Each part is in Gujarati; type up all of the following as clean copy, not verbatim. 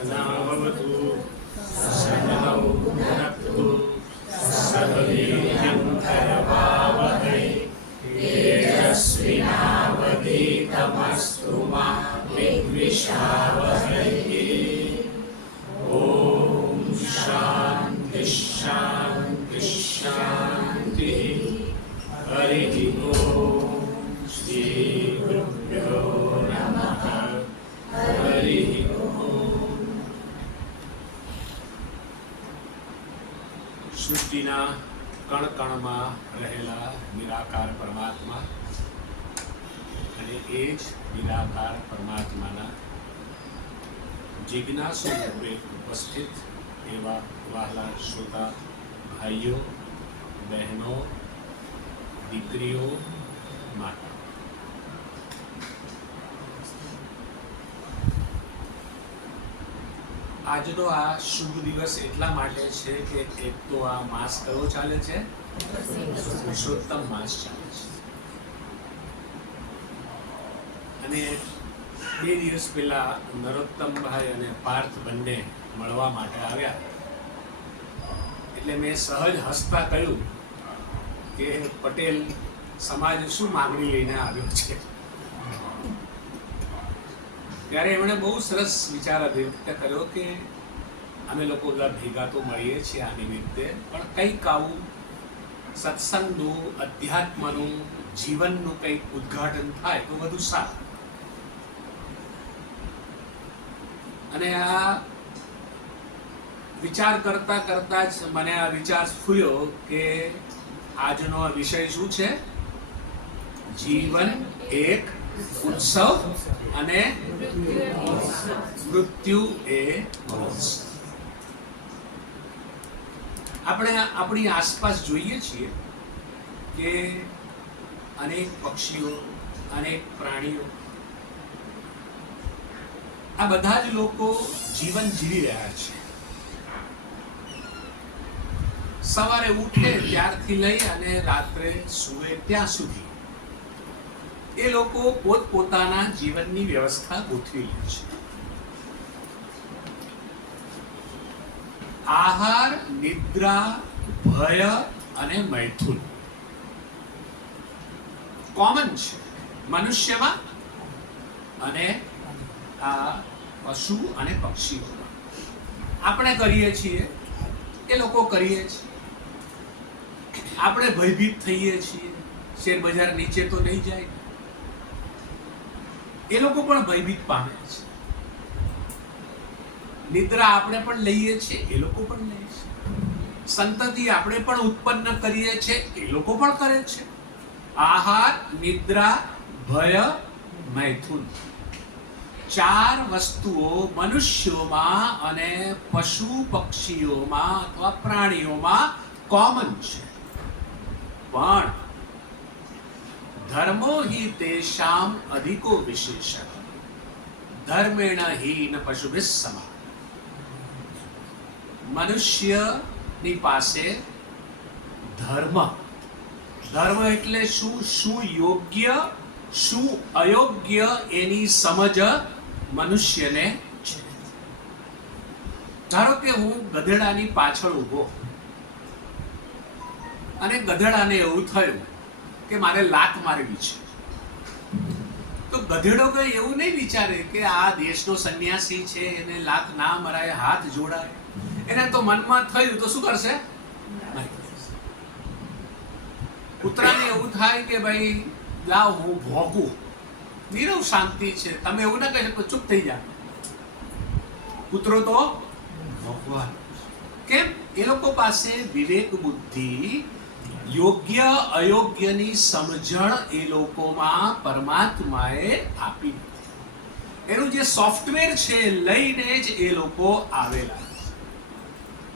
सहनावतु सहनौ भुनक्तु सह वीर्यं करवावहै तेजस्विनावधीतमस्तु मा विद्विषावहै। ओम शांति शांति शांति। हरि ओम श्री गुरुभ्यो नमः। हरि ओम। सृष्टिना कण कणમાં રહેલા નિરાકાર પરમાત્મા અને એ જ નિરાકાર પરમાત્માના જિજ્ઞાસુ રૂપે ઉપસ્થિત એવા વહાલા શ્રોતા ભાઈઓ, બહેનો, દીકરીઓ, માતા, આજનો આ શુભ દિવસ એટલા માટે છે કે એક તો આ માસ કયો ચાલે છે? પુરુષોત્તમ માસ ચાલે છે. અને 2 દિવસ પહેલા નરોત્તમભાઈ અને પાર્થ બંને મળવા માટે આવ્યા. એટલે મેં સહજ હસતા કહ્યું કે પટેલ સમાજ શું માંગણી લઈને આવ્યો છે. ત્યારે એમણે બહુ સરસ વિચાર વ્યક્ત કર્યો કે અમે લોકો બધા ભેગા તો મળીએ છીએ આ નિમિત્તે, પણ કંઈક આવું સત્સંગનું, અધ્યાત્મનું, જીવનનું કંઈક ઉદ્ઘાટન થાય તો બધું સારું. અને આ વિચાર કરતા કરતા જ મને આ વિચાર ફૂલ્યો કે આજનો આ વિષય શું છે? જીવન એક ઉત્સવ અને મૃત્યુ એ મહોત્સવ. આપણે આપણી આસપાસ જોઈએ છીએ કે અનેક પક્ષીઓ, અનેક પ્રાણીઓ, આ બધા જ લોકો જીવન જીવી રહ્યા છે. સવારે ઉઠે ત્યારથી લઈ અને રાત્રે સૂવે ત્યાં સુધી એ લોકો પોતપોતાના જીવનની વ્યવસ્થા ગોઠવી લે છે. આહાર, નિદ્રા, ભય અને મૈથુન કોમન છે મનુષ્યમાં અને આ પશુ અને પક્ષીઓમાં. આપણે કરીએ છીએ, એ લોકો કરીએ છીએ. આપણે ભયભીત થઈએ છીએ, શેર બજાર નીચે તો નહીં જાય, એ લોકો પણ ભયભીત પામે છે. નિદ્રા આપણે પણ લઈએ છીએ, એ લોકો પણ લે છે. સંતતિ આપણે પણ ઉત્પન્ન કરીએ છીએ, એ લોકો પણ કરે છે. આહાર, નિદ્રા, ભય, મૈથુન 4 વસ્તુઓ મનુષ્યોમાં અને પશુ પક્ષીઓમાં અથવા પ્રાણીઓમાં કોમન છે. પણ ધર્મો હિ તેષામ અધિકો વિશેષ ધર્મેણ હિ ન પશુભિઃ સમાન. મનુષ્યની પાસે ધર્મ એટલે શું? શું યોગ્ય, શું અયોગ્ય એની સમજ મનુષ્યને છે. ધારો કે હું ગધેડાની પાછળ ઊભો અને ગધેડાને એવું થયું કે મારે લાત મારવી છે, તો ગધેડો કઈ એવું નહીં વિચારે કે આ દેશનો સંન્યાસી છે, એને લાત ના મરાય, હાથ જોડાય. એને તો મનમાં થયું તો શું કરશે? કૂતરાને એવું થાય કે ભાઈ લાવ હું ભોંકું, નીરવ શાંતિ છે. તમે એવું ના કહી શકો ચૂપ થઈ જા. કૂતરો તો ભોંકવા. કેમ? એ લોકો પાસે વિવેક બુદ્ધિ, યોગ્ય અયોગ્યની સમજણ એ લોકોમાં પરમાત્માએ આપી. એનું જે સોફ્ટવેર છે લઈને જ એ લોકો આવેલા.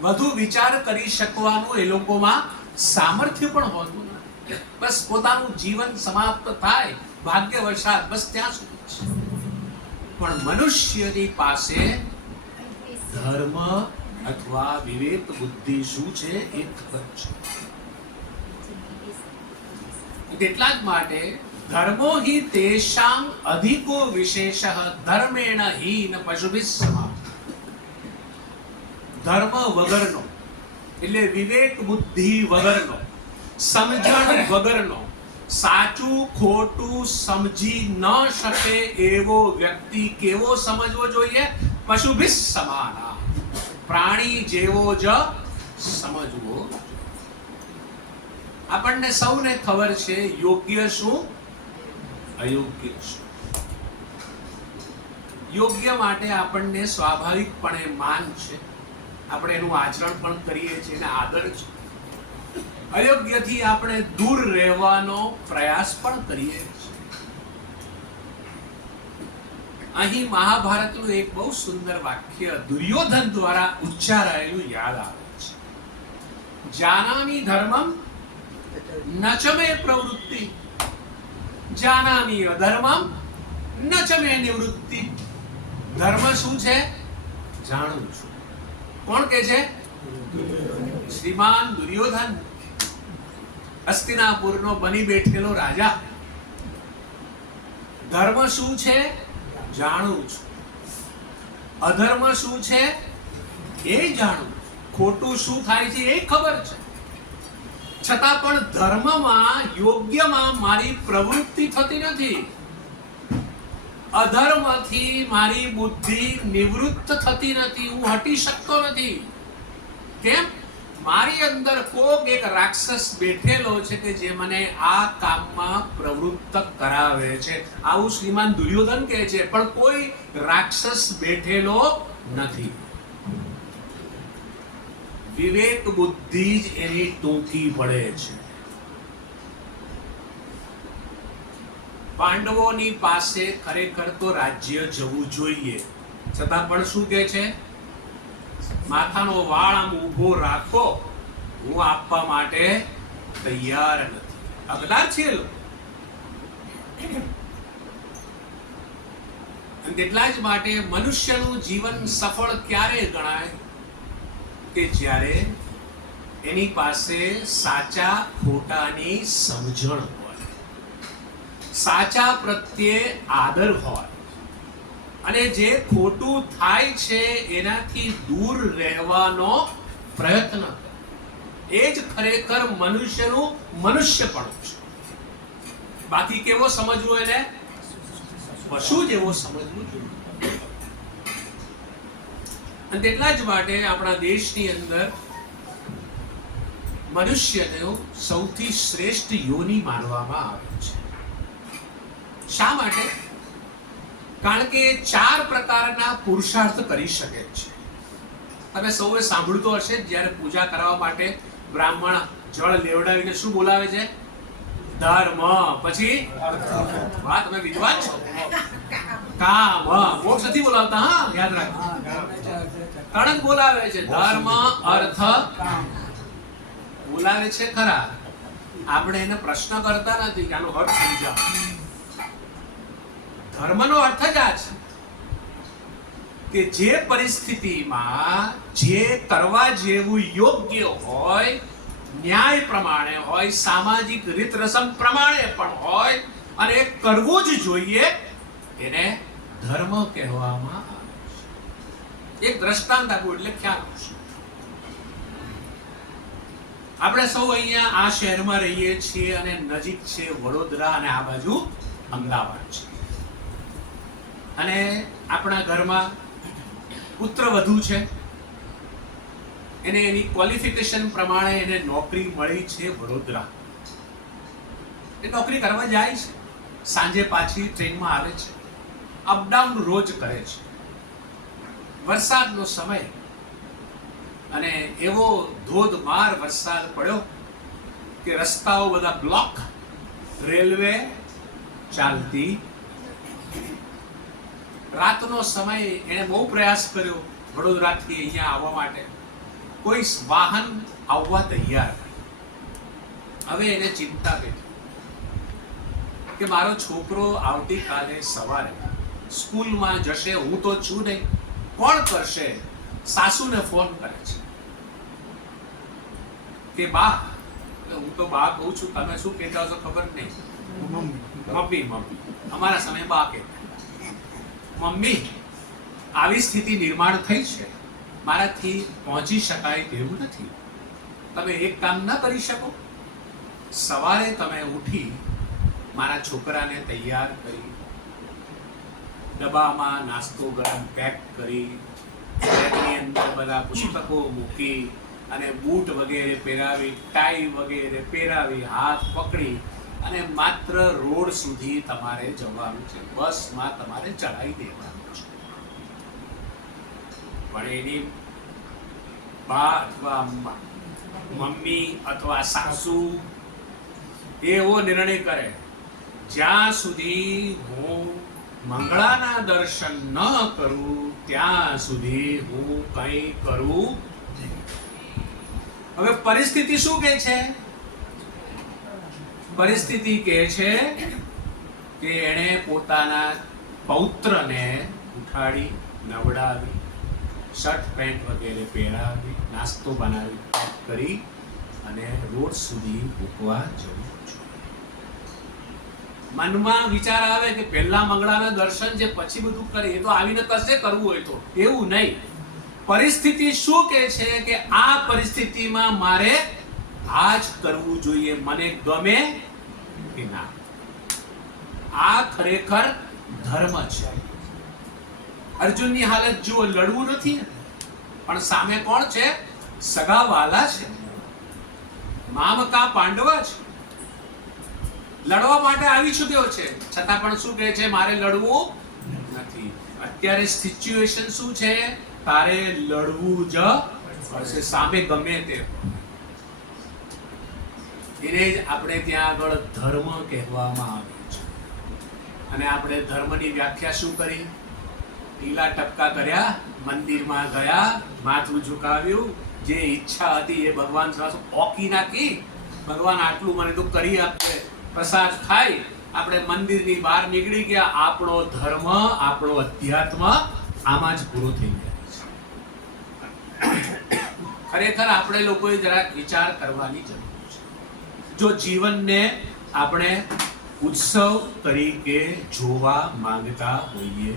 વધુ વિચાર કરી શકવાનું એ લોકોમાં સામર્થ્ય પણ હોતું નથી. બસ પોતાનું જીવન સમાપ્ત થાય ભાગ્યવશાત, બસ ત્યાં સુધી છે. પણ મનુષ્યની પાસે ધર્મ અથવા વિવેક બુદ્ધિ શું છે એ ખબર છે. એટલા જ માટે ધર્મો હિ તેષામ અધિકો વિશેષઃ ધર્મેણ હિ ન પશુભિઃ સમાન. ધર્મ વગરનો, એટલે વિવેક બુદ્ધિ વગરનો, સમજણ વગરનો, સાચું ખોટું સમજી ન શકે એવો વ્યક્તિ કેવો સમજવો જોઈએ? પશુભિસ સમાના, પ્રાણી જેવો જ સમજવો. આપણને સૌને ખબર છે યોગ્ય શું, અયોગ્ય શું. યોગ્ય માટે આપણને સ્વાભાવિકપણે માન છે, આપણે એનું આચરણ પણ કરીએ છીએ અને આદર છે. અયોગ્યથી આપણે દૂર રહેવાનો પ્રયાસ પણ કરીએ છીએ. અહીં મહાભારતનું એક બહુ સુંદર વાક્ય દુર્યોધન દ્વારા ઉચ્ચારાયેલું યાદ આવે છે. જાનામિ ધર્મમ ન ચ મે પ્રવૃત્તિ, જાનામિ અધર્મમ ન ચ મે નિવૃત્તિ. ધર્મ શું છે? જાણું છું. કોણ કે છે? શ્રીમાન દુર્યોધન, હસ્તિનાપુરનો બની બેઠેલો રાજા. ધર્મ શું છે? જાણું છું. અધર્મ શું છે? એ જાણું. ખોટું શું થાય છે એ ખબર છે. છતાં પણ ધર્મમાં, યોગ્યમાં મારી પ્રવૃત્તિ થતી નથી. અધર્મથી મારી બુદ્ધિ નિવૃત્ત થતી નથી, હું હટી શકતો નથી. કેમ? મારી અંદર કોક એક રાક્ષસ બેઠેલો છે કે જે મને આ કામમાં પ્રવૃત્ત કરાવે છે. આવું શ્રીમાન દુર્યોધન કહે છે, પણ કોઈ રાક્ષસ બેઠેલો નથી. વિવેક બુદ્ધિ જ એની ટૂંકી પડે છે. પાંડવોની પાસે ખરેખર તો રાજ્ય જવું જોઈએ, છતાં પણ શું કહે છે? માથાનો વાળ આમ ઊભો રાખો, હું આપવા માટે તૈયાર નથી. હકદાર છે લોકો. એટલા જ માટે મનુષ્યનું જીવન સફળ ક્યારે ગણાય? કે જ્યારે એની પાસે સાચા ખોટાની સમજણ હોય, સાચા પ્રત્યે આદર હોય, અને જે ખોટું થાય છે એનાથી દૂર રહેવાનો પ્રયત્ન કરે. એ જ ખરેખર મનુષ્યનું મનુષ્યપણું છે. બાકી કેવો સમજવું એને? પશુ જેવો સમજવું જોઈએ. અને એટલા જ માટે આપણા દેશની અંદર મનુષ્યને સૌથી શ્રેષ્ઠ યોનિ માનવામાં આવે છે. શા માટે? કારણ કે 4 પ્રકારના પુરુષાર્થ કરી શકે છે. તમે સૌએ સાંભળ્યું તો હશે, જ્યારે પૂજા કરવા માટે બ્રાહ્મણ જળ લેવડાવીને શું બોલાવે છે? ધર્મ, પછી વાહ, તમે વિદ્વાન છો. કામ, મોક્ષ નથી બોલાવતા, હા, યાદ રાખો. 3 જ બોલાવે છે, ધર્મ, અર્થ, કામ. બોલાવે છે ખરા, આપણે એને પ્રશ્ન કરતા નથી કે આનો અર્થ સમજાવો. ધર્મનો અર્થ જ આ છે કે જે પરિસ્થિતિમાં જે કરવા જેવું યોગ્ય હોય, ન્યાય પ્રમાણે હોય, સામાજિક રીત રસમ પ્રમાણે પણ હોય, અને કરવું જ જોઈએ, એને ધર્મ કહેવામાં આવે છે. એક દ્રષ્ટાંત આપું એટલે ખ્યાલ આવશે. આપણે સૌ અહીંયા આ શહેરમાં રહીએ છીએ અને નજીક છે વડોદરા અને આ બાજુ અમદાવાદ છે. અને આપણા ઘરમાં પુત્ર વધુ છે, એને એની ક્વોલિફિકેશન પ્રમાણે એને નોકરી મળી છે વડોદરા. એ નોકરી કરવા જાય છે, સાંજે પાછી ટ્રેનમાં આવે છે, અપડાઉન રોજ કરે છે. વરસાદનો સમય, અને એવો ધોધમાર વરસાદ પડ્યો કે રસ્તાઓ બધા બ્લોક, રેલવે ચાલતી. રાતનો સમય, એને બહુ પ્રયાસ કર્યો વડોદરાથી અહીંયા આવવા માટે, કોઈ વાહન આવવા તૈયાર નહીં. હવે એને ચિંતા બેઠી કે મારો છોકરો આવતીકાલે સવારે સ્કૂલમાં જશે, હું તો છું નહીં, કોણ કરશે? સાસુને ફોન કરે છે કે બા, હું તો બા કહું છું, તમે શું કહેતા હશો ખબર નહીં, મમ્મી. અમારા સમય બા કહેતા. મમ્મી, આવી સ્થિતિ નિર્માણ થઈ છે, મારાથી પહોંચી શકાય તેવું નથી. તમે એક કામ ન કરી શકો? સવારે તમે ઉઠી મારા છોકરાને તૈયાર કરી, ડબ્બામાં નાસ્તો ગરમ પેક કરી, બેગની અંદર બધા પુસ્તકો મૂકી અને બૂટ વગેરે પહેરાવી, ટાઈ વગેરે પહેરાવી, હાથ પકડી અને માત્ર રોડ સુધી તમારે જવાનું છે. બસમાં તમારે ચડાવી દેવાનું છે. પણ એની બા અથવા મમ્મી અથવા સાસુ એવો નિર્ણય કરે, જ્યાં સુધી હું મંગળાના દર્શન ન કરું ત્યાં સુધી હું કંઈ કરું. હવે પરિસ્થિતિ શું કહે છે? પરિસ્થિતિ કહે છે કે એણે પોતાના પૌત્રને ઉઠાડી, નવડાવી, શર્ટ પેન્ટ વગેરે પહેરાવી, નાસ્તો બનાવી, પેક કરી અને રોડ સુધી મૂકવા જવું. મનમાં વિચાર આવે કે પહેલા મંગળાના દર્શન છે પછી બધું કરે, એ તો આવીને કશે કરવું હોય તો. એવું નહીં. પરિસ્થિતિ શું કહે છે કે આ પરિસ્થિતિમાં મારે આ જ કરવું જોઈએ, મને ગમે કે ના. આ ખરેખર ધર્મ છે. અર્જુનની હાલત જુઓ, લડવું નથી પણ સામે કોણ છે? સગાવાલા છે, મામકા પાંડવા છે. લડવા માટે આવી ચૂક્યો છે, છતાં પણ શું કહે છે? મારે લડવું નથી. અત્યારે સિચ્યુએશન શું છે? તારે લડવું જ પડશે, સામે ગમે તે. એને જ આપણે ત્યાં આગળ ધર્મ કહેવામાં આવ્યું છે. અને આપણે ધર્મની વ્યાખ્યા શું કરી? ટીલા ટપકા કર્યા, મંદિરમાં ગયા, માથું ઝુકાવ્યું, જે ઈચ્છા હતી એ ભગવાન સામે ઓકી નાખી. ભગવાન આટલું મને તો કરી આપે, પ્રસાદ ખાઈ આપણે મંદિરની બહાર નીકળી ગયા. આપણો ધર્મ, આપણો અધ્યાત્મ આમાં જ પૂરો થઈ ગયા છે. ખરેખર આપણે લોકોએ જરાક વિચાર કરવાની જરૂર છે. જો જીવનને આપણે ઉત્સવ તરીકે જોવા માંગતા હોઈએ,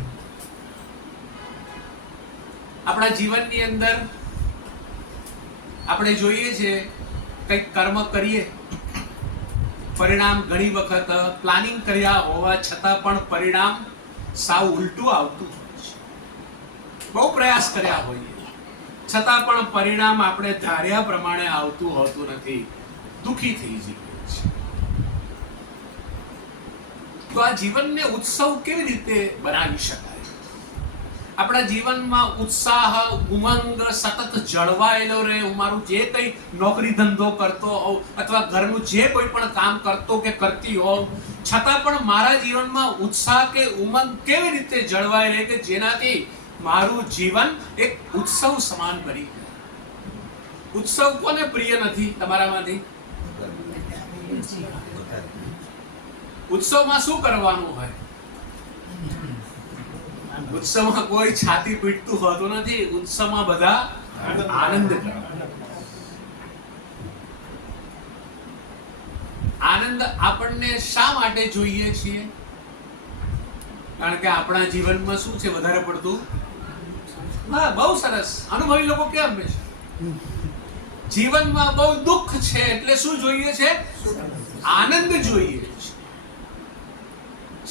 આપણા જીવનની અંદર આપણે જોઈએ છે કંઈક કર્મ કરીએ, પરિણામ ઘણી વખત પ્લાનિંગ કર્યા હોવા છતાં પણ પરિણામ સાવ ઉલટું આવતું હોય છે. બહુ પ્રયાસ કર્યા હોઈએ છતાં પણ પરિણામ આપણે ધાર્યા પ્રમાણે આવતું હોતું નથી. દુઃખી થઈ જઈએ છીએ. તો આ જીવનને ઉત્સવ કેવી રીતે બનાવી શકાય? આપણા જીવનમાં ઉત્સાહ, ઉમંગ સતત જળવાયેલો રહે. હું મારું જે કંઈ નોકરી ધંધો કરતો હોઉં અથવા ઘરનું જે કોઈ પણ કામ કરતો કે કરતી હોઉં, છતાં પણ મારા જીવનમાં ઉત્સાહ કે ઉમંગ કેવી રીતે જળવાઈ રહે કે જેનાથી મારું જીવન એક ઉત્સવ સમાન બની જાય. ઉત્સવ કોને પ્રિય નથી તમારામાંથી? ઉત્સવમાં શું કરવાનું હોય? ઉત્સવમાં કોઈ છાતી પીટતું હોતું નથી. ઉત્સવમાં બધા આનંદ કરે. આનંદ આપણને શા માટે જોઈએ છીએ? કારણ કે આપણા જીવનમાં શું છે વધારે પડતું? હા, બહુ સરસ. અનુભવી લોકો કેમ છે? જીવનમાં બહુ દુઃખ છે એટલે શું જોઈએ છે? આનંદ જોઈએ છે.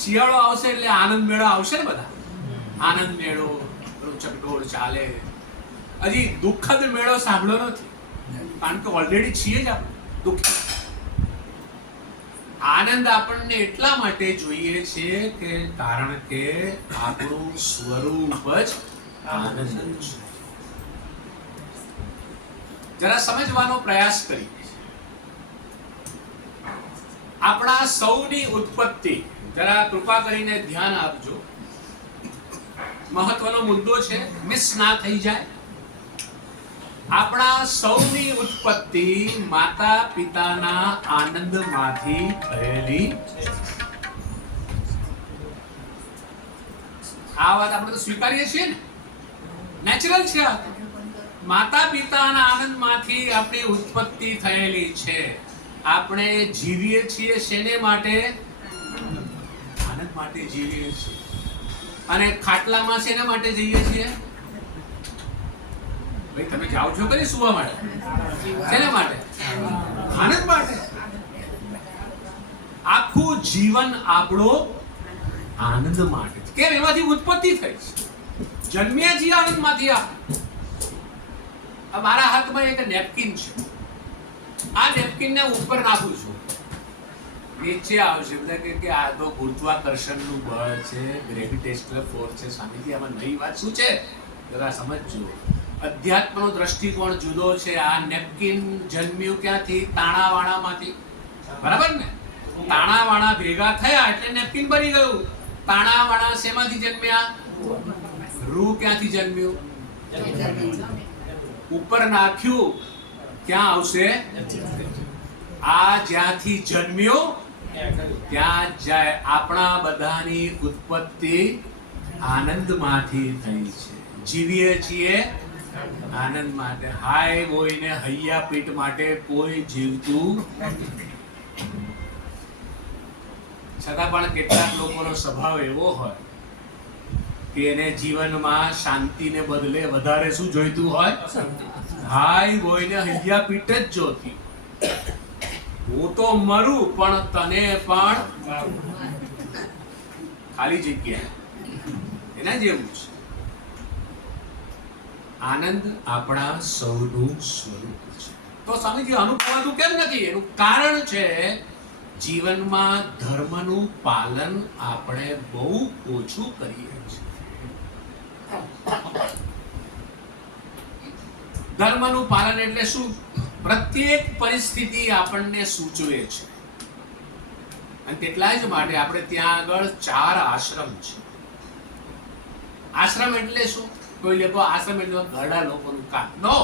શિયાળો આવશે એટલે આનંદ મેળો આવશે ને બધા. આનંદ મેળો, ચકડોળ ચાલે. હજી દુઃખદ મેળો સાંભળ્યો નથી, કારણ કે ઓલરેડી છીએ જ આપણે દુઃખી. આનંદ આપણને એટલા માટે જોઈએ છે કે કારણ કે આપણું સ્વરૂપ જ આનંદ છે. જરા સમજવાનો પ્રયાસ કરીએ. આપણા સૌની ઉત્પત્તિ, જરા કૃપા કરીને ધ્યાન આપજો, મહત્વનો મુદ્દો છે, મિસ ના થઈ જાય. આપણા સૌની ઉત્પત્તિ માતા પિતાના આનંદમાંથી થયેલી છે. આ વાત આપણે તો સ્વીકારીએ છીએ ને, નેચરલ છે. આ માતા પિતાના આનંદમાંથી આપણી ઉત્પત્તિ થયેલી છે. આપણે જીવીએ છીએ શેને માટે? આનંદ માટે જીવીએ છીએ. અને ખાટલામાં શેના માટે જઈએ છીએ? ભાઈ તમે જાઓ છો કે સુવા માટે? શેના માટે? આનંદ માટે. આખું જીવન આપણો આનંદ માટે. કેમ? એમાંથી ઉત્પત્તિ થઈ છે, જન્મ્યા છીએ આનંદમાંથી. આ મારા હાથમાં એક નેપકિન છે. આ નેપકિનને ઉપર નાખું છું, નીચે આવશે. બધા કે આ તો ગુરુત્વાકર્ષણનું બળ છે, ગ્રેવિટેશનલ ફોર્સ છે. સ્વામીજી આમાં નવી વાત શું છે જરા સમજજો. અધ્યાત્મનો દ્રષ્ટિકોણ જુદો છે. આ નેપકિન જન્મ્યું ક્યાંથી? તાણાવાણામાંથી. બરાબર ને? તાણાવાણા ભેગા થયા એટલે નેપકિન બની ગયું. તાણાવાણા શેમાંથી જન્મ્યા? રૂ ક્યાંથી જન્મ્યું? ઉપર નાખ્યું ક્યાં આવશે? આ જ્યાંથી જન્મ્યું ત્યાં જાય. આપણા બધાની ઉત્પત્તિ આનંદમાંથી થઈ છે. જીવીએ છીએ આનંદ માટે. હાય બોયને હૈયા પીઠ માટે કોઈ જીવતું છતાં પણ કેટલાક લોકોનો સ્વભાવ એવો હોય કે એને જીવનમાં શાંતિને બદલે વધારે શું જોઈતું હોય? હાય બોયને હૈયા પીઠ જ જોતી. હું તો મરું પણ તને પણ ખાલી જગ્યા. એના જેવું છે. આનંદ આપણા સૌનું સ્વરૂપ છે. તો સ્વામીજી અનુભવાતું કેમ નથી? એનું કારણ છે જીવનમાં ધર્મનું પાલન આપણે બહુ ઓછું કરીએ છીએ. ધર્મનું પાલન એટલે શું? પ્રત્યેક પરિસ્થિતિ આપણને સૂચવે છે. અને તેટલા જ માટે આપણે ત્યાં આગળ 4 આશ્રમ છે. આશ્રમ એટલે શું? કોઈ લોકો આશ્રમ એટલે ઘરડા લોકોનું કામ. નો.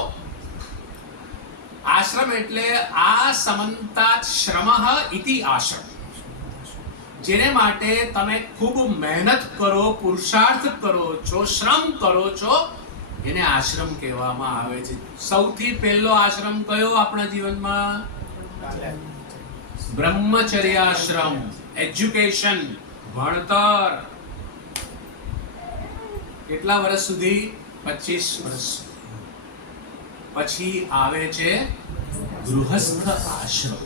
આશ્રમ એટલે આ સમંતાત શ્રમઃ ઇતિ આશ્રમ. જેને માટે તમે ખૂબ મહેનત કરો, પુરુષાર્થ કરો છો, શ્રમ કરો છો, એને આશ્રમ કહેવામાં આવે છે. સૌથી પહેલો આશ્રમ કયો આપણા જીવનમાં? બ્રહ્મચર્ય આશ્રમ. એજ્યુકેશન, ભણતર. કેટલા વર્ષ સુધી? 25 વર્ષ. પછી આવે છે ગૃહસ્થ આશ્રમ.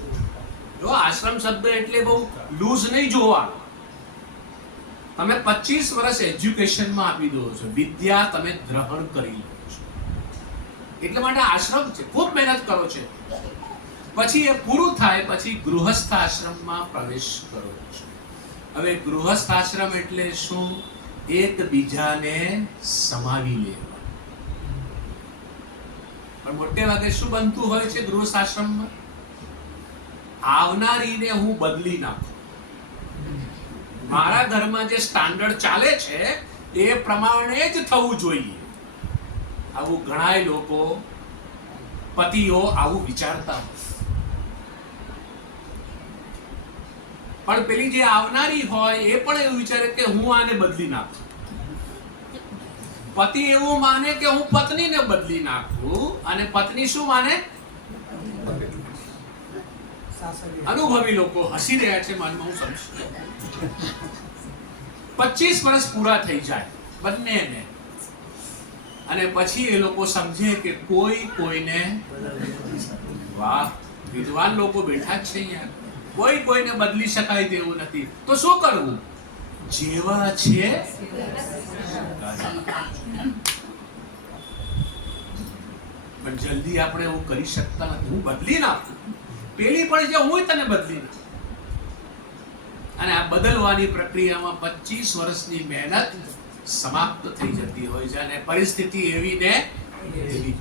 જો આશ્રમ શબ્દ એટલે બહુ લૂઝ નહીં જોવા. તમે 25 વર્ષ એજ્યુકેશનમાં આપી દો છો, વિદ્યા તમે ગ્રહણ કરી લો છો, એટલે માટે આશ્રમ છે. ખૂબ મહેનત કરો છો. પછી એ પૂરું થાય પછી ગૃહસ્થ આશ્રમમાં પ્રવેશ કરો છો. હવે ગૃહસ્થ આશ્રમ એટલે શું? એકબીજાને સમાવી લેવા. પણ મોટે ભાગે શું બનતું હોય છે ગૃહસ્થ આશ્રમમાં? આવનારીને હું બદલી નાખું. મારા ઘરમાં જે સ્ટાન્ડર્ડ ચાલે છે એ પ્રમાણે જ થવું જોઈએ. આવું ઘણાય લોકો, પતિઓ આવું વિચારતા હોય. પણ પેલી જે આવનારી હોય એ પણ એવું વિચારે કે હું આને બદલી નાખું. પતિ એવું માને કે હું પત્નીને બદલી નાખું, અને પત્ની શું માને? અનુભવી લોકો હસી રહ્યા છે, મનમાં હું સમજુ. 25 વર્ષ પૂરા થઈ જાય બંનેને, અને પછી એ લોકો સમજે કે કોઈ કોઈને, વાહ, વિદ્વાન લોકો બેઠા જ છે અહીંયા, કોઈ કોઈને બદલી શકાય તેવું નથી. તો શું કરવું? જેવા છે પણ જલ્દી આપણે એવું કરી શકતા નથી. હું બદલી નાખું, પેલી પણ જે હું તને બદલી નાખું. અને આ બદલવાની પ્રક્રિયામાં 25 વર્ષની મહેનત સમાપ્ત થઈ જતી હોય છે, અને પરિસ્થિતિ એવી ને એવી.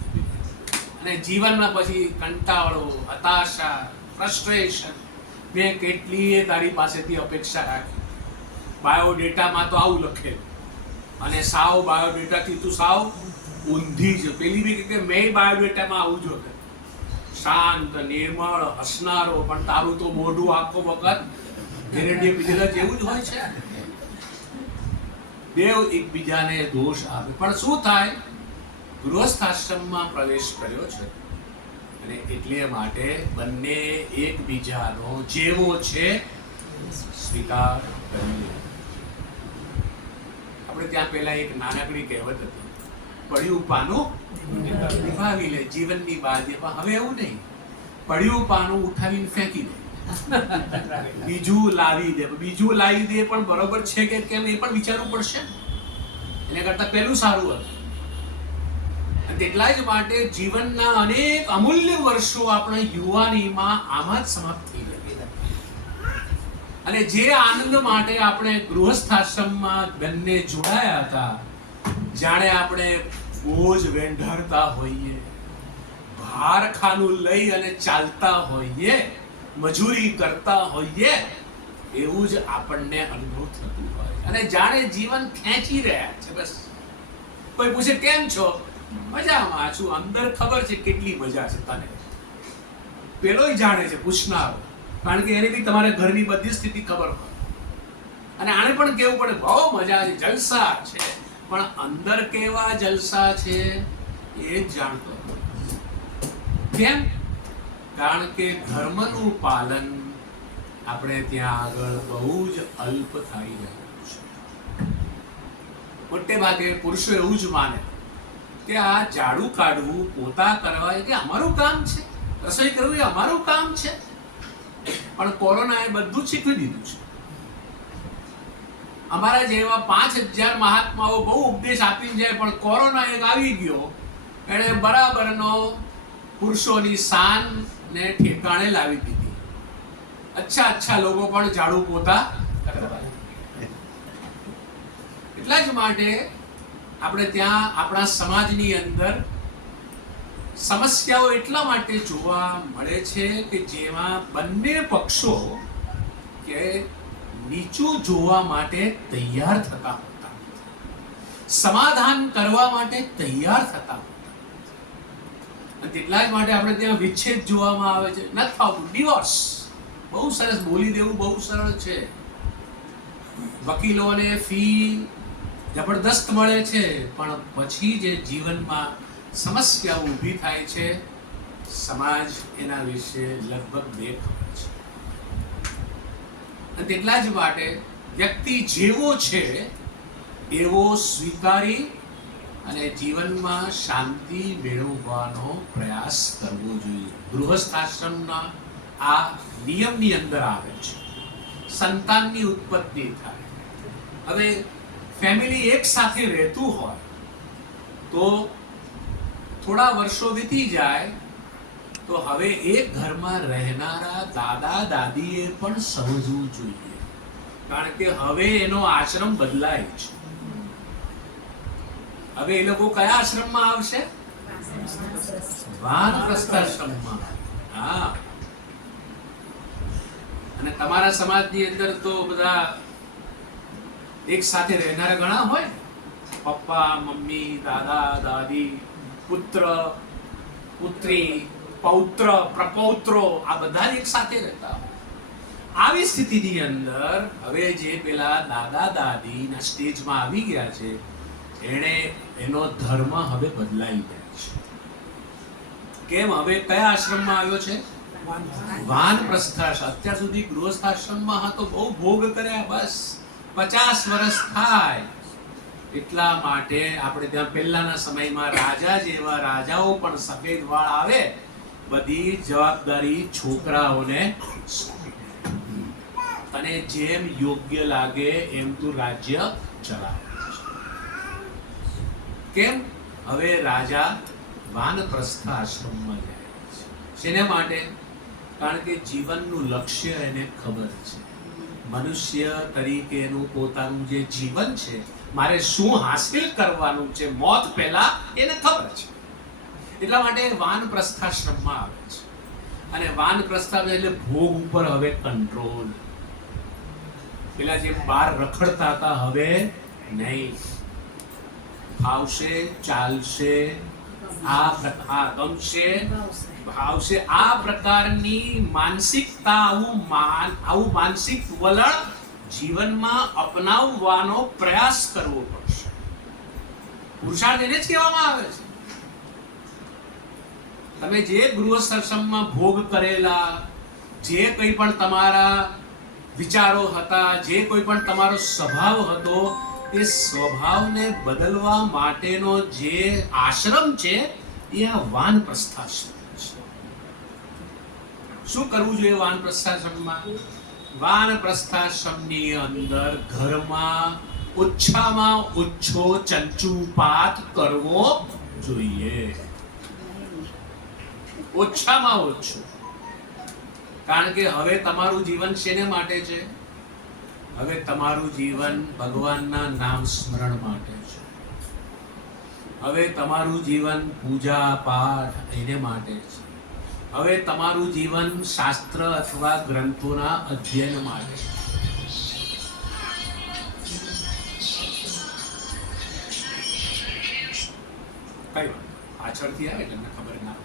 અને જીવનમાં પછી કંટાળો, હતાશા, ફ્રસ્ટ્રેશન. મેં કેટલીય તારી પાસેથી અપેક્ષા રાખી. બાયોડેટામાં તો આવું લખેલું, અને સાવ બાયોડેટાથી તું સાવ ઊંધી છે. પેલી બી કે મેં બાયોડેટામાં આવું જ હતું, શાંત, નિર્મળ, હસનારો, પણ તારું તો મોઢું આખો વખત ઘેરડીએ પીધેલા જેવું જ હોય છે. દેવ એકબીજાને દોષ આપે. પણ શું થાય? ગૃહસ્થ આશ્રમમાં પ્રવેશ કર્યો છે, અને એટલે માટે બંને એકબીજાનો જેવો છે સ્વીકાર કરી લે. આપણે ત્યાં પહેલા એક નાનકડી કહેવત હતી પડ્યું પાનું નિભાવી લે, જીવનની બાજી. પણ હવે એવું નહીં, પડ્યું પાનું ઉઠાવીને ફેંકી દે, બીજું લાવી દે. બીજું લાવી દે પણ બરોબર છે કે કેમ એ પણ વિચારવું પડશે. એને કરતા પહેલું સારું હતું. તેટલા જ માટે જીવનના અનેક અમૂલ્ય વર્ષો આપણા યુવાનીમાં આમાં જ સમાપ્ત થઈ ગયા. અને જે આનંદ માટે આપણે ગૃહસ્થાશ્રમમાં બંને જોડાયા હતા, જાણે આપણે બોજ વેંઢારતા હોઈએ, ભારખાનું લઈ અને ચાલતા હોઈએ, મજૂરી કરતા હોઈએ, એવું જ આપણને અનુભવ થતું હોય. અને જાણે જીવન ખેંચી રહ્યા છે. બસ કોઈ પૂછે કેમ છો? મજામાં છું. અંદર ખબર છે કેટલી મજા છે તને, પેલોય જાણે છે પૂછનારો, કારણ કે એને બી તમારા ઘરની બધી સ્થિતિ ખબર હોય. અને આને પણ કેવું પડે બહુ મજા છે, જલસા છે. પણ અંદર કેવા જલસા છે એ જ જાણતો. કેમ? કારણ કે ધર્મનું પાલન આપણે ત્યાં આગળ બહુ જ અલ્પ થઈ રહ્યું છે. મોટે ભાગે પુરુષો એવું જ માને કે આ ઝાડુ કાઢવું, પોતા કરવા એ અમારું કામ છે, રસોઈ કરવું એ અમારું કામ છે. પણ કોરોનાએ બધું શીખવી દીધું છે. અમારા જેવા 5000 મહાત્માઓ બહુ ઉપદેશ આપી જાય, પણ કોરોના એક આવી ગયો, એણે બરાબરનો પુરુષોની શાન ને ઠેકાણે લાવી દીધી. અચ્છા લોકો પણ ઝાડુ પોતા કરવા. એટલા જ માટે આપણે ત્યાં આપણા સમાજની અંદર સમસ્યાઓ એટલા માટે જોવા મળે છે કે જેમાં બંને પક્ષો કે નીચું જોવા માટે તૈયાર થતા હોતા, સમાધાન કરવા માટે તૈયાર થતા હોતા. અને તેટલા જ માટે આપણે ત્યાં વિચ્છેદ જોવામાં આવે છે. નથી આવતું ડિવોર્સ. બહુ સરસ બોલી દેવું બહુ સરળ છે. વકીલોને ફી જબરદસ્ત મળે છે, પણ પછી જે જીવનમાં સમસ્યા ઊભી થાય છે, સમાજ એના વિશે લગભગ બેખબર છે. અને તેટલા જ માટે વ્યક્તિ જેવો છે એવો સ્વીકારી અને જીવનમાં શાંતિ મેળવવાનો પ્રયાસ કરવો જોઈએ. ગૃહસ્થાશ્રમના આ નિયમની અંદર આવે છે. સંતાનની ઉત્પત્તિ થાય. હવે ફેમિલી એક સાથે રહેતું હોય તો થોડા વર્ષો વીતી જાય તો હવે એક ઘરમાં રહેનારા દાદા દાદીએ પણ સમજવું જોઈએ, કારણ કે હવે એનો આશ્રમ બદલાય છે. હવે એ લોકો કયા આશ્રમમાં આવશે? વાનપ્રસ્થાશ્રમમાં. હા. અને તમારા સમાજની અંદર તો બધા એક સાથે રહેનારા ઘણા હોય, પપ્પા મમ્મી, દાદા દાદી, પુત્ર પુત્રી, પૌત્ર પ્રપૌત્રો, આ બધા એક સાથે રહેતા હોય. આવી સ્થિતિની અંદર હવે જે પેલા દાદા દાદીના સ્ટેજમાં આવી ગયા છે, એનો ધર્મ હવે બદલાઈ જાય છે. કેમ? હવે કયા આશ્રમમાં આવ્યો છે? વાનપ્રસ્થાશ્રમ. અત્યાર સુધી ગૃહસ્થાશ્રમમાં હતો, બહુ ભોગ કર્યા, બસ 50 વર્ષ થાય એટલા માટે આપણે ત્યાં પહેલાના સમયમાં રાજા જેવા રાજાઓ પણ સફેદ વાળ આવે, બધી જવાબદારી છોકરાઓને અને જેમ યોગ્ય લાગે એમ તું રાજ્ય ચલાવે. કેમ? હવે રાજા વાનપ્રસ્થ આશ્રમમાં જાય છે. શેના માટે? કારણ કે જીવનનું લક્ષ્ય એને ખબર છે. મનુષ્ય તરીકેનું પોતાનું જે જીવન છે, મારે શું હાસિલ કરવાનું છે મોત પહેલા, એને ખબર છે. એટલા માટે વાનપ્રસ્થાશ્રમમાં આવે છે. અને વાનપ્રસ્થાશ્રમ એટલે ભોગ ઉપર હવે કંટ્રોલ. પેલા જે બહાર રખડતા હતા હવે નહીં. ફાવશે, ચાલશે, આ ગમશે, ભાવશે, આ પ્રકારની માનસિકતા, આવું માનસિક વલણ જીવનમાં અપનાવવાનો પ્રયાસ કરવો પડશે. પુરુષાર્થ એને જ કહેવામાં આવે છે. તમે જે ગૃહસ્થાશ્રમમાં ભોગ કરેલા, જે કંઈ પણ તમારા વિચારો હતા, જે કોઈ પણ તમારો સ્વભાવ હતો, એ સ્વભાવને બદલવા માટેનો જે આશ્રમ છે એ આ વાનપ્રસ્થાશ્રમ છે. શું કરવું જોઈએ વાનપ્રસ્થાશ્રમમાં? વાનપ્રસ્થાશ્રમની અંદર ઘરમાં ઓછામાં ઓછો ચંચુપાત કરવો જોઈએ. ઓછામાં ઓછું. કારણ કે હવે તમારું જીવન શેને માટે છે? હવે તમારું જીવન ભગવાનના નામ સ્મરણ માટે છે. હવે તમારું જીવન પૂજા પાઠ એને માટે છે. હવે તમારું જીવન શાસ્ત્ર અથવા ગ્રંથોના અધ્યયન માટે છે. કઈ વાત પાછળથી આવે તમને ખબર ના હોય.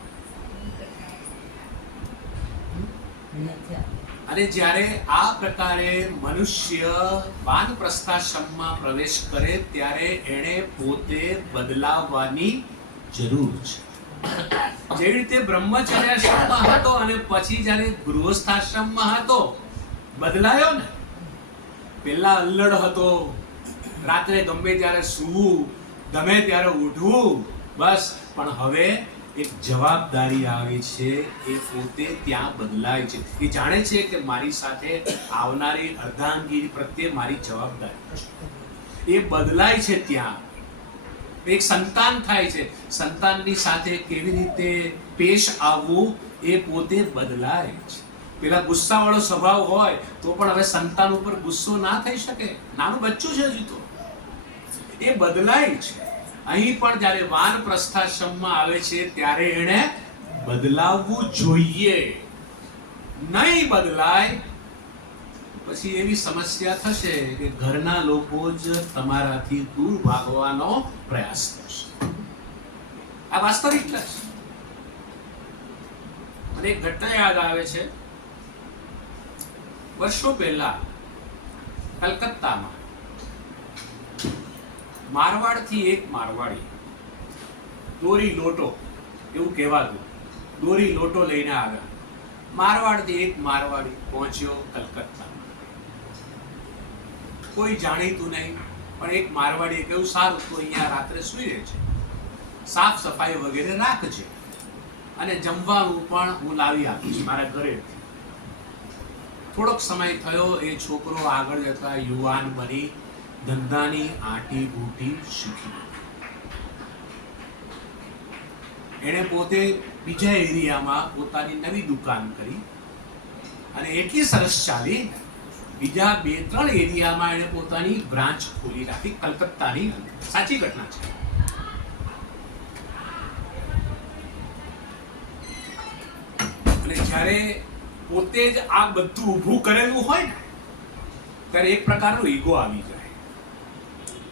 અને જ્યારે આ પ્રકારે મનુષ્ય વાનપ્રસ્થાશ્રમમાં પ્રવેશ કરે ત્યારે એણે પોતે બદલાવવાની જરૂર છે. જેવી રીતે બ્રહ્મચર્યાશ્રમમાં હતો અને પછી જ્યારે ગૃહસ્થાશ્રમમાં હતો બદલાયો ને. પેલા અલ્લડ હતો, રાત્રે ગમે ત્યારે સૂવું, ગમે ત્યારે ઉઠવું, બસ. પણ હવે એક જવાબદારી આવી છે, એ પોતે ત્યાં બદલાય છે. એ જાણે છે કે મારી સાથે આવનારી અર્ધાંગીની પ્રત્યે મારી જવાબદારી છે. એ બદલાય છે. ત્યાં એક સંતાન થાય છે. સંતાનની સાથે કેવી રીતે પેશ આવવું એ પોતે બદલાય છે. પેલા ગુસ્સાવાળો સ્વભાવ હોય તો પણ હવે સંતાન ઉપર ગુસ્સો ના થઈ શકે. નાનું બચ્ચું છે હજી તો. એ બદલાય છે. અહીં પણ જ્યારે વાનપ્રસ્થાશ્રમમાં આવે છે ત્યારે એને બદલાવવું જોઈએ. નહીં બદલાય પછી એવી સમસ્યા થશે કે ઘરના લોકો જ તમારાથી દૂર ભાગવાનો પ્રયાસ કરશે. આ વાસ્તવિકતા છે. મને એક ઘટના યાદ આવે છે. વર્ષો પહેલા કલકત્તામાં મારવાડથી એક મારવાડી દોરી લોટો એવું કહેવાતું, દોરી લોટો લઈને આવ્યા. મારવાડથી એક મારવાડી પહોંચ્યો કલકત્તા. કોઈ જાણીતું નહીં, પણ એક મારવાડીએ કહ્યું સારું તો અહીંયા રાત્રે સુઈ રહે છે, સાફ સફાઈ વગેરે રાખજે અને જમવાનું પણ હું લાવી આપીશ મારા ઘરેથી. થોડોક સમય થયો, એ છોકરો આગળ જતા યુવાન બની ધંધાની આંટી બૂટી શીખી. એણે પોતે બીજા એરિયામાં પોતાની નવી દુકાન કરી અને એટલી સરસ ચાલી, બીજા 2-3 એરિયામાં એણે પોતાની બ્રાન્ચ ખોલી રાખી કલકત્તાની અંદર. સાચી ઘટના છે. અને જ્યારે પોતે જ આ બધું ઊભું કરેલું હોય ને ત્યારે એક પ્રકારનો ઈગો આવી જાય.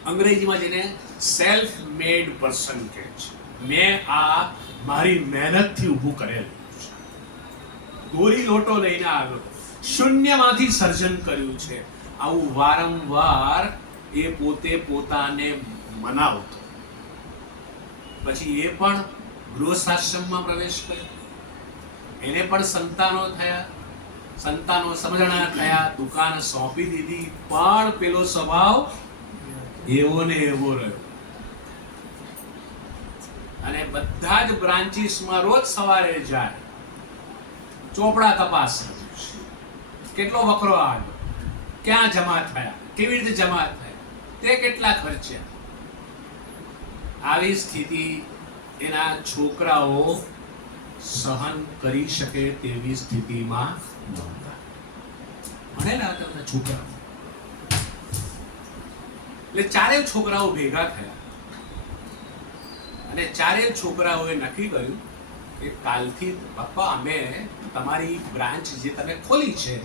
અંગ્રેજીમાં જેને સેલ્ફ મેડ પર્સન કહે છે. મેં આ મારી મહેનતથી ઊભું કરેલું છે. દોરી લોટો લઈને આવ્યો, શૂન્યમાંથી સર્જન કર્યું છે. આવું વારંવાર એ પોતે પોતાને મનાવતો. પછી એ પણ ગૃહસ્થાશ્રમમાં પ્રવેશ કર્યો. એને પણ સંતાનો થયા, સંતાનો સમજણા થયા, દુકાન સોંપી દીધી, પણ પેલો સ્વભાવ એવો ને એવો રહ્યો. અને બધા જ બ્રાન્ચીસમાં રોજ સવારે જાય, ચોપડા તપાસ, કેટલો વકરો આવ્યો, ક્યાં જમા થયા, કેવી રીતે જમા થયા, તે કેટલા ખર્ચ્યા. આવી સ્થિતિ એના છોકરાઓ સહન કરી શકે તેવી સ્થિતિમાં નહોતા. ભણેલા હતા બધા છોકરાઓ. એટલે ચારેય છોકરાઓ ભેગા થયા અને ચારેય છોકરાઓએ નક્કી કર્યું કે કાલથી પપ્પા અમે તમારી બ્રાન્ચ જે તમે ખોલી છે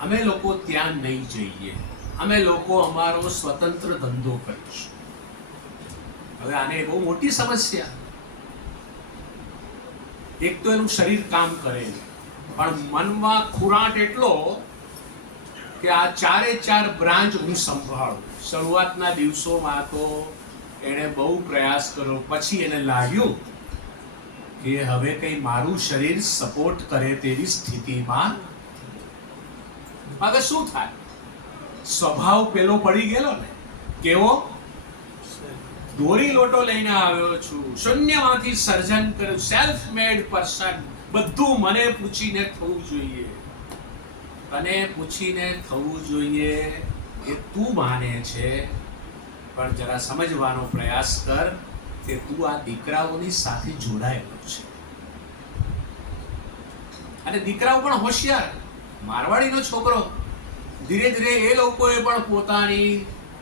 અમે લોકો ત્યાં નહીં જઈએ, અમે લોકો અમારો સ્વતંત્ર ધંધો કરીશું. હવે આને બહુ મોટી સમસ્યા. એક તો એનું શરીર કામ કરે પણ મનમાં ખુરાટ એટલો કે આ ચારે બ્રાન્ચ હું સંભાળું. શરૂઆતના દિવસોમાં તો એણે બહુ પ્રયાસ કર્યો, પછી એને લાગ્યું કે હવે કંઈ મારું શરીર સપોર્ટ કરે તેવી સ્થિતિમાં. હવે શું થાય? સ્વભાવ પેલો પડી ગયેલો ને કેવો? દોરી લોટો લઈને આવ્યો છું, શૂન્યમાંથી સર્જન કર્યું, સેલ્ફ મેડ પર્સન. બધું મને પૂછીને થવું જોઈએ, તને પૂછીને થવું જોઈએ એ તું માને છે, પણ જરા સમજવાનો પ્રયાસ કર કે તું આ દીકરાઓની સાથે જોડાયેલો છે. અને દીકરાઓ પણ હોશિયાર. મારવાડીનો છોકરો, ધીરે ધીરે એ લોકોએ પણ પોતાની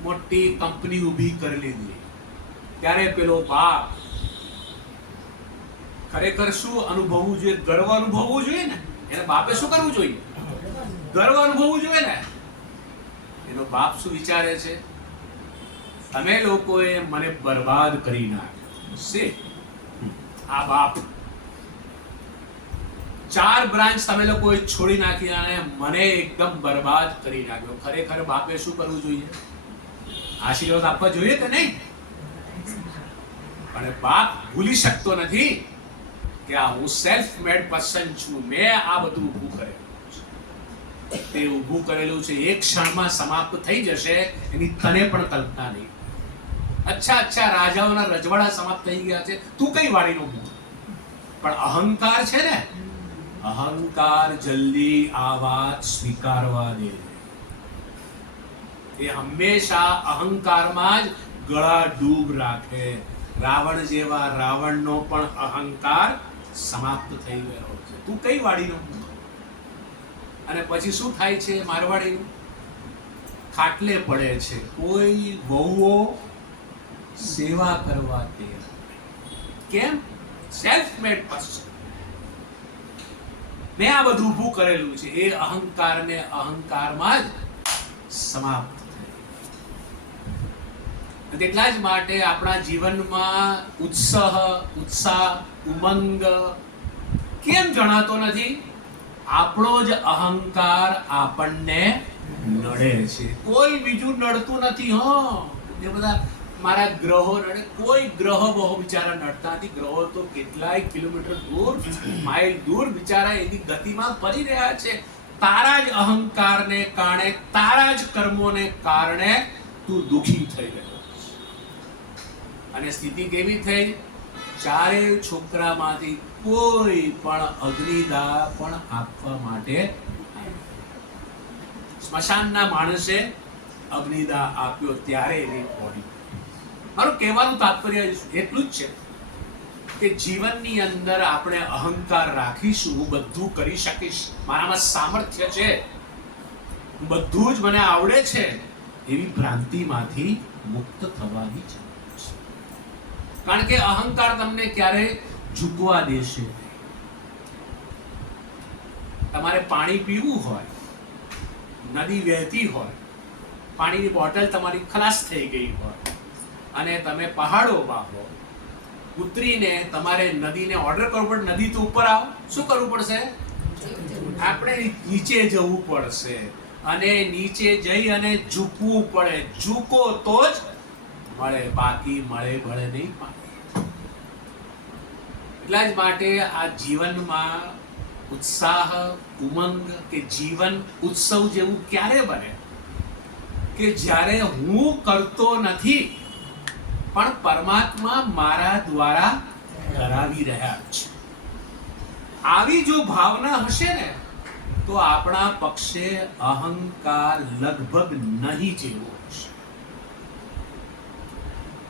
મોટી કંપની ઊભી કરી લીધી. ત્યારે પેલો બાપ ખરેખર શું અનુભવવું જોઈએ? ગર્વ અનુભવવું જોઈએ ને. એને બાપે શું કરવું જોઈએ? ગર્વ અનુભવવું જોઈએ ને. એનો બાપ શું વિચારે છે? તમે લોકોએ મને બરબાદ કરી નાખ્યો. આ બાપ 4 બ્રાન્ચ તમે લોકોએ છોડી નાખી અને મને એકદમ બરબાદ કરી નાખ્યો. ખરેખર બાપે શું કરવું જોઈએ? આશીર્વાદ આપવા જોઈએ કે નહીં? પણ બાપ ભૂલી શકતો નથી કે આ હું સેલ્ફ મેડ પર્સન છું. મેં આ બધું ઊભું કરેલું છે. તે ઊભું કરેલું છે એક ક્ષણમાં સમાપ્ત થઈ જશે, એની તને પણ કલ્પના નહીં. અચ્છા રાજાઓના રજવાડા સમાપ્ત થઈ ગયા છે, તું કઈ વાડીનો મૂળ? પણ અહંકાર છે ને, અહંકાર જલ્દી આ વાત સ્વીકારવા દે. એ હંમેશા અહંકારમાં જ ગળા ડૂબ રાખે. રાવણ જેવા રાવણનો પણ અહંકાર સમાપ્ત થઈ ગયો છે. તું કઈ વાડીનો? અને પછી શું થાય છે? મારવાડીનું ખાટલે પડે છે, કોઈ વહુઓ સેવા કરવા તૈયાર. કેમ? Self made person. મેં આ બધું ઊભું કરેલું છે. એ અહંકારને અહંકારમાં જ સમાપ્ત. એટલા જ માટે આપણા જીવનમાં ઉત્સાહ, ઉમંગ કેમ જણાતો નથી? આપણો જ અહંકાર આપણને નડે છે. કોઈ બીજું નડતું નથી. એ બધા મારા ગ્રહો નડે. કોઈ ગ્રહો બહુ બિચારા નડતા નથી. ગ્રહો તો કેટલાય કિલોમીટર દૂર, માઇલ દૂર બિચારા એની ગતિમાં ફરી રહ્યા છે. તારા જ અહંકારને કારણે, તારા જ કર્મોને કારણે તું દુઃખી થઈ ગયો. અને સ્થિતિ કેવી થઈ? 4 છોકરામાંથી કોઈ પણ અગ્નિદાહ પણ આપવા માટે સ્મશાનના માણસે અગ્નિદાહ આપ્યો ત્યારે એની બોડી. મારું કહેવાનું તાત્પર્ય એટલું જ છે કે જીવનની અંદર આપણે અહંકાર રાખીશું, હું બધું કરી શકીશ, મારામાં સામર્થ્ય છે, બધું જ મને આવડે છે, એવી ભ્રાંતિમાંથી મુક્ત થવાની છે. કારણ કે અહંકાર તમને ક્યારે ઝૂકવા દેશે. તમારે પાણી પીવું હોય, નદી વહેતી હોય, પાણીની બોટલ તમારી ખલાસ થઈ ગઈ હોય અને તમે પહાડોમાં હો, ઉતરીને તમારે નદીને ઓર્ડર કરવો પડે, નદી તો ઉપર આવો. શું કરવું પડશે? આપણે નીચે જવું પડશે અને નીચે જઈ અને ઝૂકવું પડે. ઝૂકો તો જ મળે, બાકી મળે નહીં. એટલા જ માટે આ જીવનમાં ઉત્સાહ, ઉમંગ કે જીવન ઉત્સવ જેવું ક્યારે બને કે જ્યારે હું કરતો નથી પણ પરમાત્મા મારા દ્વારા કરાવી રહ્યા છે. આવી જો ભાવના હશે ને તો આપણા પક્ષે અહંકાર લગભગ નહીં જેવો હશે.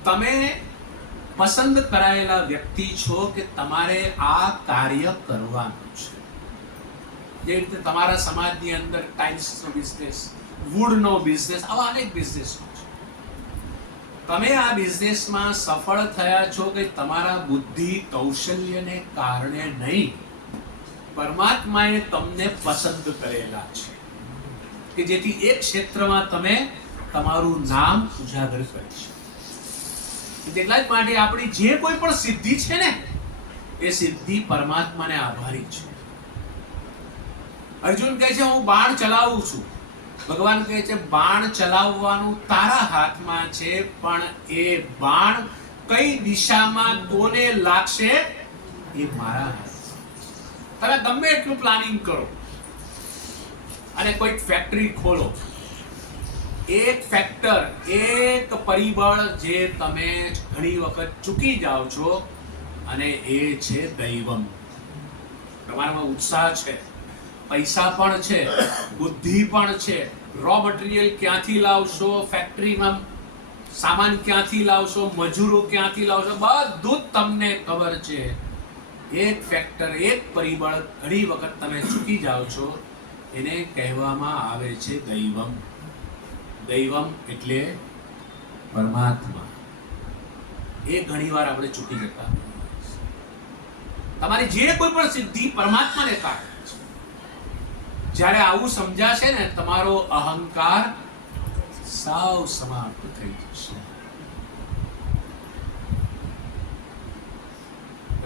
તમે પસંદ કરાયેલા વ્યક્તિ છો કે તમારે આ કાર્ય કરવાનું છે. જે રીતે તમારા સમાજની અંદર ટાઇલ્સનો બિઝનેસ, વુડનો બિઝનેસ, આવા અનેક બિઝનેસ છે. તમે આ બિઝનેસમાં સફળ થયા છો કે તમારા બુદ્ધિ કૌશલ્યને કારણે નહીં, પરમાત્માએ તમને પસંદ કરેલા છે કે જેથી એક ક્ષેત્રમાં તમે તમારું નામ ઉજાગર કરી શકો. એટલા જ માટે આપણી જે કોઈ પણ સિદ્ધિ છે ને એ સિદ્ધિ પરમાત્માને આભારી છે. અર્જુન કહે છે હું બાણ ચલાવું છું, ભગવાન કહે છે બાણ ચલાવવાનું તારા હાથમાં છે, પણ એ બાણ કઈ દિશામાં કોને લાગશે એ મારા હાથમાં. તમે ગમે એટલું પ્લાનિંગ કરો અને કોઈ ફેક્ટરી ખોલો, એક ફેક્ટર, એક પરિબળ જે તમે ઘણી વખત ચૂકી જાઓ છો, અને એ છે દૈવમ. તમારામાં ઉત્સાહ છે, પૈસા પણ છે, બુદ્ધિ પણ છે, રો મટીરિયલ ક્યાંથી લાવશો, ફેક્ટરીમાં સામાન ક્યાંથી લાવશો, મજૂરો ક્યાંથી લાવશો, બધું જ તમને ખબર છે. એક ફેક્ટર, એક પરિબળ ઘણી વખત તમે ચૂકી જાઓ છો, એને કહેવામાં આવે છે દૈવમ. દૈવમ એટલે પરમાત્મા. એ ઘણીવાર આપણે ચૂકી જતા. તમારી જે કોઈ પણ સિદ્ધિ પરમાત્માને કારણે છે. જ્યારે આવું સમજાશે ને, તમારો અહંકાર સાવ સમાપ્ત થઈ જશે.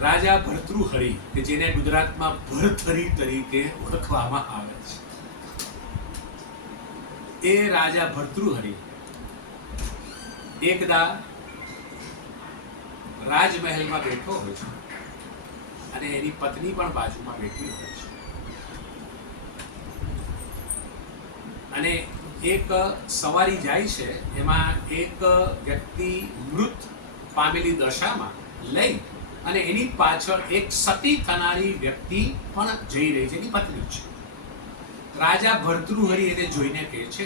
રાજા ભર્તૃહરિ, કે જેને ગુજરાતમાં ભરથરી તરીકે ઓળખવામાં આવે છે, એ રાજા ભર્તૃહરિ એકદા રાજમહેલમાં બેઠો હોય છે, અને એની પત્ની પણ બાજુમાં બેઠી હોય છે, અને એક સવારી જાય છે, એમાં એક વ્યક્તિ મૃત પામેલી દશામાં લઈ અને એની પાછળ એક સતી થનારી વ્યક્તિ પણ જઈ રહી છે, એની પત્ની છે. રાજા ભર્તૃહરિ એને જોઈને કહે છે,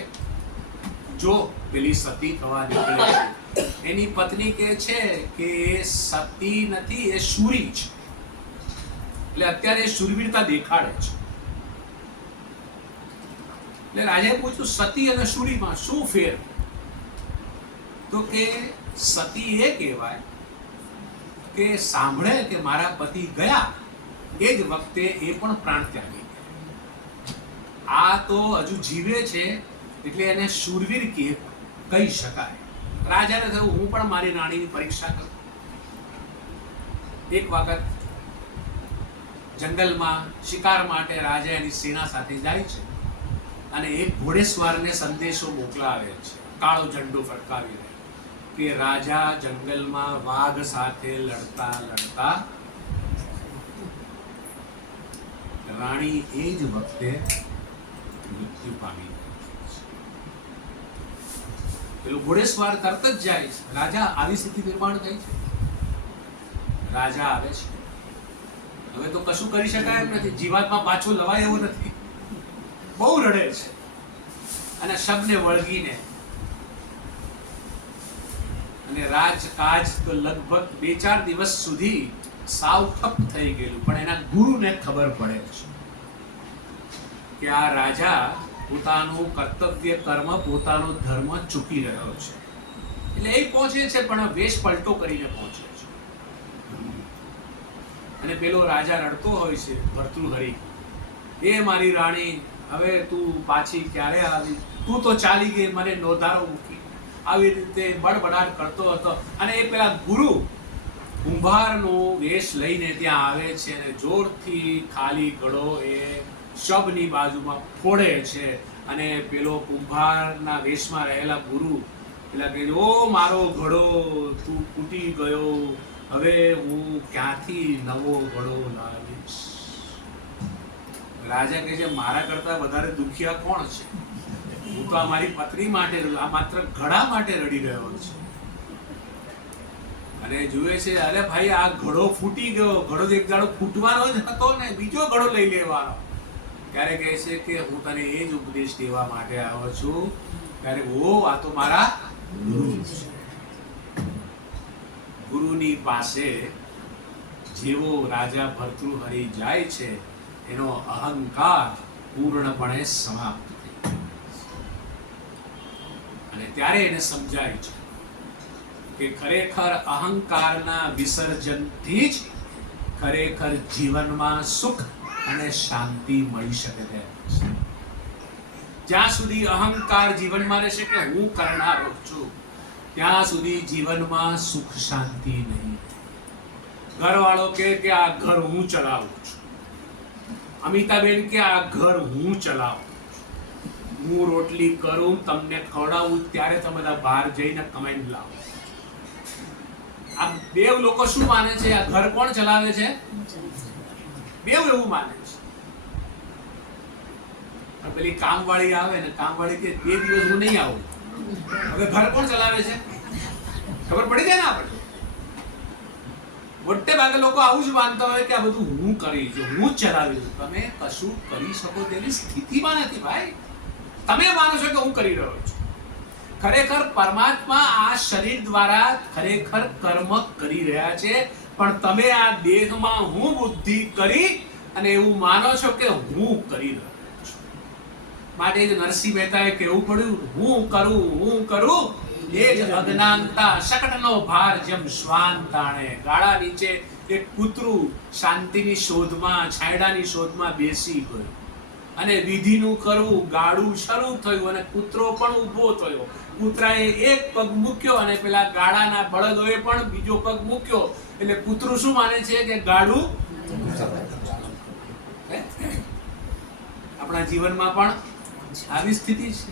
જો પેલી સતી થવા નીકળે છે, એની પત્ની કહે છે કે એ સતી નથી, એ શૂરી છે. એટલે અત્યારે શૂરવીરતા દેખાડે છે. એટલે રાજાએ પૂછ્યું, સતી અને શૂરીમાં શું ફેર? તો કે સતી એ કહેવાય કે સાંભળે કે મારા પતિ ગયા, એ જ વખતે એ પણ પ્રાણ ત્યાગી ગયા. આ તો હજુ જીવે છે, એટલે એને શૂરવીર કહી શકાય. રાજાને થયું, હું પણ મારી રાણીની પરીક્ષા કરું. એક વખત જંગલમાં શિકાર માટે રાજા એની સેના સાથે જાય છે, અને એક ઘોડેસવારને સંદેશો મોકલાવે છે, કાળો ઝંડો ફરકાવીને, કે રાજા જંગલમાં વાઘ સાથે લડતા લડતા રાણી એ જ વખતે મૃત્યુ પામી. પેલું ઘોડેસવાર તરત જ જાય છે, રાજા આવી સ્થિતિ નિર્માણ થઈ છે. રાજા આવે છે, હવે તો કશું કરી શકાય એમ નથી, જીવાતમાં પાછો લવાય એવું નથી, બહુ રડે છે, અને શબને વળગીને, અને રાજકાજ તો લગભગ 2-4 દિવસ સુધી સાવ ઠપ થઈ ગયેલું. પણ એના ગુરુને ખબર પડે છે કે આ રાજા પોતાનું કર્તવ્ય કર્મ, પોતાનો ધર્મ ચૂકી રહ્યો છે. એટલે એ પહોંચે છે, પણ વેશ પલટો કરીને પહોંચે છે. અને પેલો રાજા રડતો હોય છે, ભર્તૃહરિ, એ મારી રાણી, હવે તું પાછી ક્યારે આવી? તું તો ચાલી ગઈ, મને નોધારો મૂકી. આવી રીતે બડબડાટ કરતો હતો. અને એ પેલા ગુરુ કુંભારનો વેશ લઈને ત્યાં આવે છે, અને જોરથી ખાલી ઘડો એ શબની બાજુમાં ફોડે છે. અને પેલો કુંભારના વેશમાં રહેલા ગુરુ પેલા કહે, ઓ મારો ઘડો, તું ફૂટી ગયો, હવે હું ક્યાંથી નવો ઘડો લાવીશ? રાજા કહે છે, મારા કરતા વધારે દુખિયા કોણ છે? હું તો મારી પત્ની માટે, આ માત્ર ઘડા માટે રડી રહ્યો છે. અને જુએ છે, અરે ભાઈ, આ ઘડો ફૂટી ગયો, ઘડો એક દાડો ફૂટવાનો જ હતો ને, બીજો ઘડો લઈ લેવાનો. ત્યારે કહે છે કે હું તને એ જ ઉપદેશ દેવા માટે આવ્યો છું. ત્યારે આ તો મારા ગુરુ છે. ગુરુની પાસે જેવો રાજા ભર્તૃહરિ જાય છે, એનો અહંકાર પૂર્ણપણે સમાપ્ત થઈ જાય. અને ત્યારે એને સમજાય છે કે ખરેખર અહંકારના વિસર્જનથી જ ખરેખર જીવનમાં સુખ અને શાંતિ મળી શકે છે. જ્યાં સુધી અહંકાર જીવનમાં રહેશે કે હું કરનારો છું, ત્યાં સુધી જીવનમાં સુખ શાંતિ નહીં. ઘરવાળો કે આ ઘર હું ચલાવું છું, અમિતાબેન કે આ ઘર હું ચલાવું છું, હું રોટલી કરું, તમને ખવડાવું, ત્યારે તમે બધા બહાર જઈને કમાઈને લાવો. આ બેવ લોકો શું માને છે? આ ઘર કોણ ચલાવે છે? બેવ એવું માને છે. પેલી કામવાળી આવે ને, કામવાળી કે 2 દિવસ હું નહીં આવું, હવે ઘર કોણ ચલાવે છે? ખબર પડી જાય ને આપણે. મોટે ભાગે લોકો આવું જ માનતા હોય કે આ બધું હું કરી છું, હું જ ચલાવી છું. તમે કશું કરી શકો તેવી સ્થિતિમાં નથી ભાઈ. તમે માનો છો કે હું કરી રહ્યો છું. ખરેખર પરમાત્મા આ શરીર દ્વારા ખરેખર કર્મ કરી રહ્યા છે, પણ તમે આ દેહમાં હું બુદ્ધિ કરી અને એવું માનો છો કે હું કરી રહ્યો છું. માટે જ નરસિંહ મહેતાએ કહેવું પડ્યું, હું કરું એ જ અજ્ઞાનતા શકટનો ભાર જેમ શ્વાન તાણે. ગાળા નીચે એક કૂતરું શાંતિની શોધમાં, છાંયડાની શોધમાં બેસી ગયું અને વિધિનું કરવું ગાળું શરૂ થયું અને કૂતરો પણ ઊભો થયો. કૂતરાએ એક પગ મૂક્યો અને પેલા ગાળાના બળદોએ પણ બીજો પગ મૂક્યો. એટલે કૂતરું શું માને છે કે ગાળું. આપણા જીવનમાં પણ આવી સ્થિતિ છે.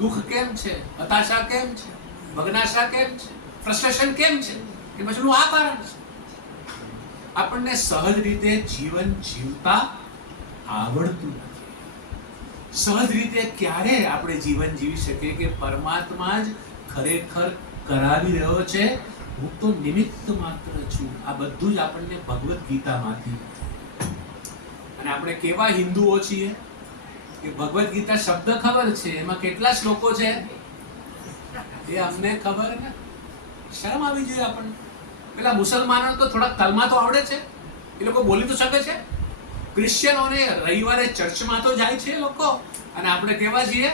દુઃખ કેમ છે, હતાશા કેમ છે, મગ્નાશા કેમ છે, ફ્રસ્ટ્રેશન કેમ છે? એ પછીનું આ કારણ છે. આપણને સહજ રીતે જીવન જીવતા આવડતું નથી. સહજ રીતે ક્યારે આપણે જીવન જીવી શકીએ કે પરમાત્મા જ ખરેખર કરાવી રહ્યો છે, હું તો નિમિત્ત માત્ર છું. આ બધું જ આપણને ભગવદ્ ગીતામાંથી. અને આપણે કેવા હિન્દુઓ છીએ કે ભગવદ્ ગીતા શબ્દ ખબર છે, એમાં કેટલા શ્લોકો છે એ અમને ખબર ને. શરમ આવી જોઈએ આપણને. પેલા મુસલમાનો તો થોડા કલમા તો આવડે છે, એ લોકો બોલી તો શકે છે. ક્રિશ્ચિયનોને રવિવારે ચર્ચમાં તો જાય છે લોકો, અને આપણે કેવા છીએ?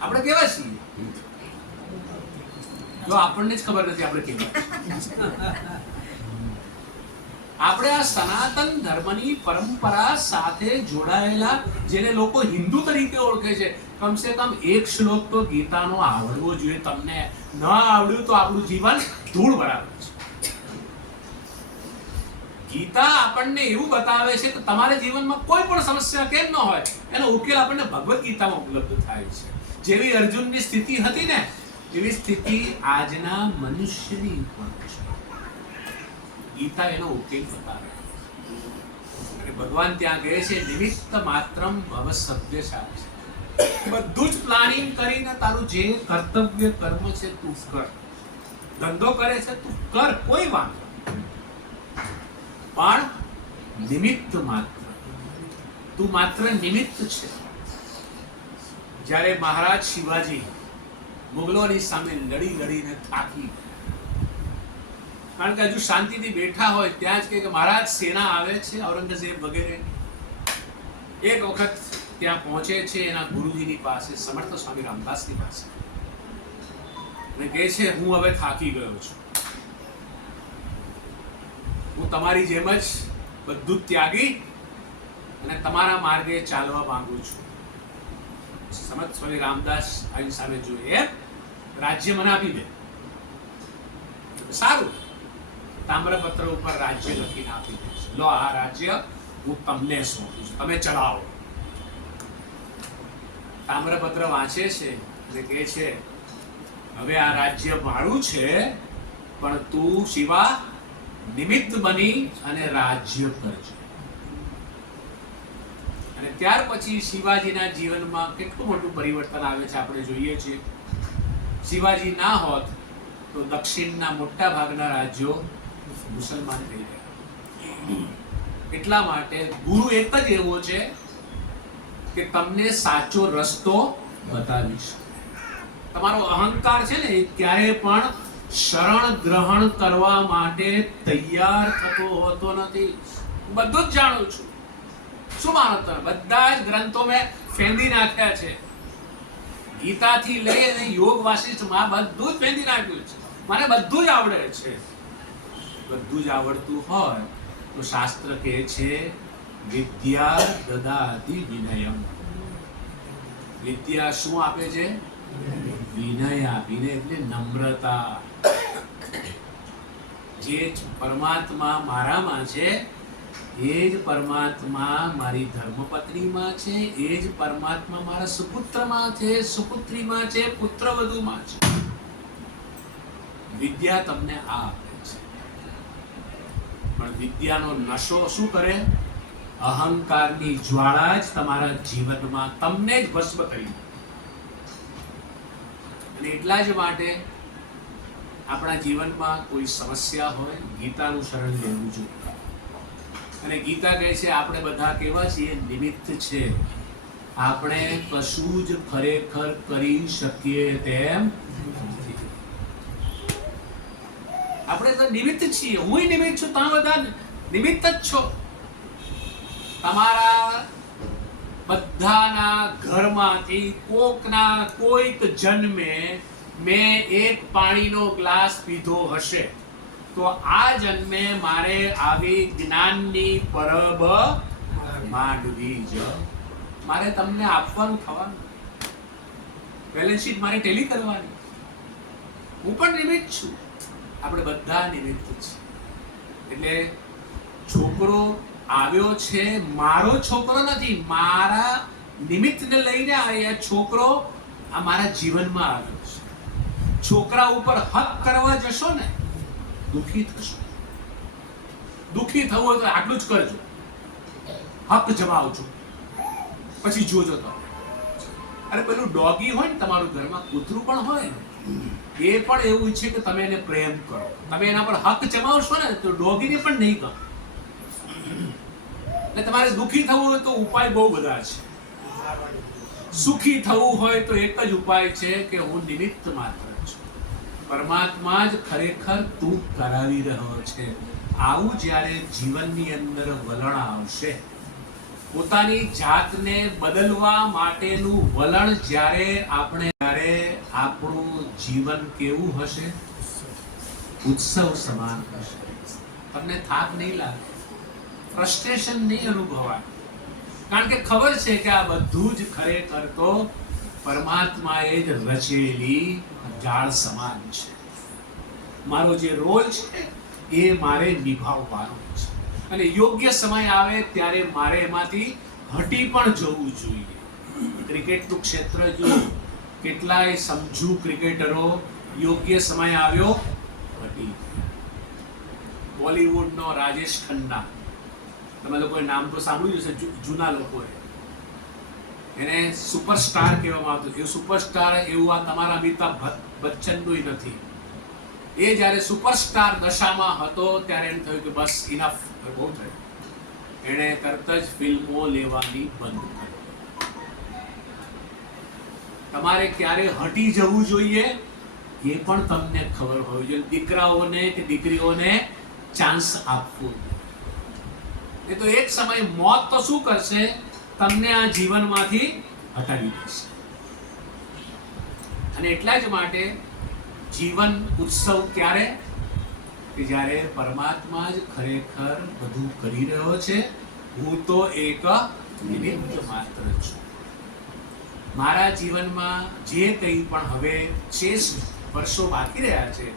આપણે કેવા છીએ જો આપણને જ ખબર નથી આપણે કેવા. આપણે આ સનાતન ધર્મની પરંપરા સાથે જોડાયેલા, જેને લોકો હિન્દુ તરીકે ઓળખે છે, કમસે કમ એક શ્લોક તો ગીતાનો આવડવો જોઈએ. તમને ન આવડ્યું તો આપણું જીવન ધૂળ બરાબર છે. ગીતા આપણને એવું બતાવે છે કે તમારા જીવનમાં કોઈ પણ સમસ્યા કેમ ન હોય, એનો ઉકેલ આપણને ભગવદ્ ગીતામાં ઉપલબ્ધ થાય છે. જેવી અર્જુનની સ્થિતિ હતી ને, એવી સ્થિતિ આજના મનુષ્યની પણ છે. ગીતા એનો ઉકેલ બતાવે. અને ભગવાન ત્યાં કહે છે, નિમિત્ત માત્રમ ભવ સભ્યસાચી. બધું જ પ્લાનિંગ કરીને તારું જે કર્તવ્ય કર્મ છે તું કર. ધંધો કરે છે તું કર, કોઈ વાંધો નહીં, પણ નિમિત્ત માત્ર. તું માત્ર નિમિત્ત છે. જ્યારે મહારાજ શિવાજી મુગલોની સામે લડીને થાકી, કારણ કે હજુ શાંતિથી બેઠા હોય ત્યાં જ કે મહારાજ સેના આવે છે, ઔરંગઝેબ વગેરે. એક વખત ત્યાં પહોંચે છે એના ગુરુજીની પાસે, સમર્થ સ્વામી રામદાસની પાસે, અને કહે છે, હું હવે થાકી ગયો છું, હું તમારી જેમ જ બધું ત્યાગી અને તમારા માર્ગે ચાલવા માંગુ છું. સમર્થ સ્વામી રામદાસ આની સામે જોઈએ, એમ રાજ્ય મને આપી દે. સારું, તામ્રપત્ર ઉપર રાજ્ય લખીને આપી દે છે. લો, આ રાજ્ય હું તમને સોંપું છું, તમે ચલાવો. તામ્રપત્ર વાંચે છે એટલે કહે છે, હવે આ રાજ્ય મારું છે, પણ તું શિવા નિમિત્ત બની અને રાજ્ય કરજે. અને ત્યાર પછી શિવાજીના જીવનમાં કેટલું મોટું પરિવર્તન આવે છે આપણે જોઈએ છીએ. શિવાજી ના હોત તો દક્ષિણના મોટા ભાગના રાજ્યો મુસલમાન થઈ ગયા. એટલા માટે ગુરુ એક જ એવો છે કે તમને સાચો રસ્તો બતાવીશ. તમારો અહંકાર છે ને, એ ક્યારે પણ શરણ ગ્રહણ કરવા માટે તૈયાર થતો હોતો નથી. બધું જ જાણું છું. શું માનો તમે? બધા જ ગ્રંથો મેં ફેંદી નાખ્યા છે. ગીતાથી લઈ અને યોગ વાસિષ્ઠમાં બધું જ ફેંદી નાખ્યું છે. મને બધું જ આવડે છે. બધું જ આવડતું હોય તો શાસ્ત્ર કહે છે, વિદ્યા દદાતિ વિનયમ. વિદ્યા શું આપે છે? વિનય. વિનય એટલે નમ્રતા. જે પરમાત્મા મારામાં છે, એ જ પરમાત્મા મારી ધર્મપત્નીમાં છે, એ જ પરમાત્મા મારા સુપુત્રમાં છે, સુપુત્રીમાં છે, પુત્રવધુમાં છે. વિદ્યા તમને આ આપે છે. પણ વિદ્યાનો નશો શું કરે? અહંકારની જ્વાળા જ તમારા જીવનમાં તમને જ ભસ્મ કરી. અને એટલા જ માટે આપણા જીવનમાં કોઈ સમસ્યા હોય ગીતાનું શરણ લેવું જોઈએ. અને ગીતા કહે છે આપણે બધા કેવા છીએ? નિમિત્ત છે. આપણે કશું જ ખરેખર કરી શકીએ તેમ નથી. આપણે તો નિમિત્ત છીએ. હું નિમિત્ત છું, તમે બધા નિમિત્ત જ છો. તમારા બધાના ઘરમાંથી કોઈક જન્મે મેં એક પાણીનો ગ્લાસ પીધો હશે તો આ જન્મે મારે આવી જ્ઞાનની પરબ માંડવી જ મારે તમને આપવાનું થવાનું. બેલેન્સ શીટ મારે ટેલી કરવાની. હું પણ નિમિત્ત છું. આપણે બધા નિમિત્ત છીએ. એટલે છોકરો આવ્યો છે, મારો છોકરો નથી, મારા નિમિત્તને લઈને આ છોકરો આ મારા જીવનમાં આવ્યો છે. છોકરા ઉપર હક કરવા જશો ને દુઃખી થશો. દુઃખી થવું હોય તો આટલું જ કરજો, હક જમાવજો, પછી જોજો તમે. અરે પેલું ડોગી હોય ને તમારું ઘરમાં, કૂતરું પણ હોય ને, એ પણ એવું ઈચ્છે કે તમે એને પ્રેમ કરો. તમે એના પર હક જમાવશો ને તો ડોગીને પણ નહીં ગમે. એટલે તમારે દુઃખી થવું હોય તો ઉપાય બહુ બધા છે. સુખી થવું હોય તો એક જ ઉપાય છે કે હું નિમિત્ત માત્ર છું. પરમાત્મા જ ખરેખર તું કરાવી રહ્યો છે. આવું જ્યારે જીવનની અંદર વલણ આવશે, પોતાની જાતને બદલવા માટેનું વલણ જ્યારે આપણું જીવન કેવું હશે? ઉત્સવ સમાન હશે. તમને થાક નહીં લાગે, ફ્રસ્ટ્રેશન નહીં અનુભવાય, કારણ કે ખબર છે કે આ બધું જ ખરેખર તો પરમાત્માએ જ રચેલી જાળ સમાન છે. મારો જે રોલ છે એ મારે નિભાવવાનો છે અને યોગ્ય સમય આવે ત્યારે મારે એમાંથી હટી પણ જવું જોઈએ. ક્રિકેટનું ક્ષેત્ર જો કેટલાય સમજુ ક્રિકેટરો યોગ્ય સમય આવ્યો હટી. બોલિવૂડનો રાજેશ ખન્ના, તમે લોકોએ નામ તો સાંભળ્યું હશે, જૂના લોકોએ. એને સુપરસ્ટાર કહેવામાં આવતું. એ સુપરસ્ટાર એવું આ તમારા અમિતાભ બચ્ચનનું નથી. એ જ્યારે સુપરસ્ટાર દશામાં હતો ત્યારે એને થયું કે બસ ઇનફ, બહુ થયું. એણે તરત જ ફિલ્મો લેવાની બંધ કરી. તમારે ક્યારે હટી જવું જોઈએ એ પણ તમને ખબર હોવી જોઈએ. દીકરાઓને કે દીકરીઓને ચાન્સ આપવો જોઈએ. એ તો એક સમય મોત તો શું કરશે? તમને આ જીવનમાંથી હટાવી દેશે. અને એટલા જ માટે જીવન ઉત્સવ ક્યારે? કે જ્યારે પરમાત્મા જ ખરેખર બધું કરી રહ્યો છે. હું તો એક નિમિત્ત માત્ર છું. મારા જીવનમાં જે કંઈ પણ હવે શેષ વર્ષો બાકી રહ્યા છે,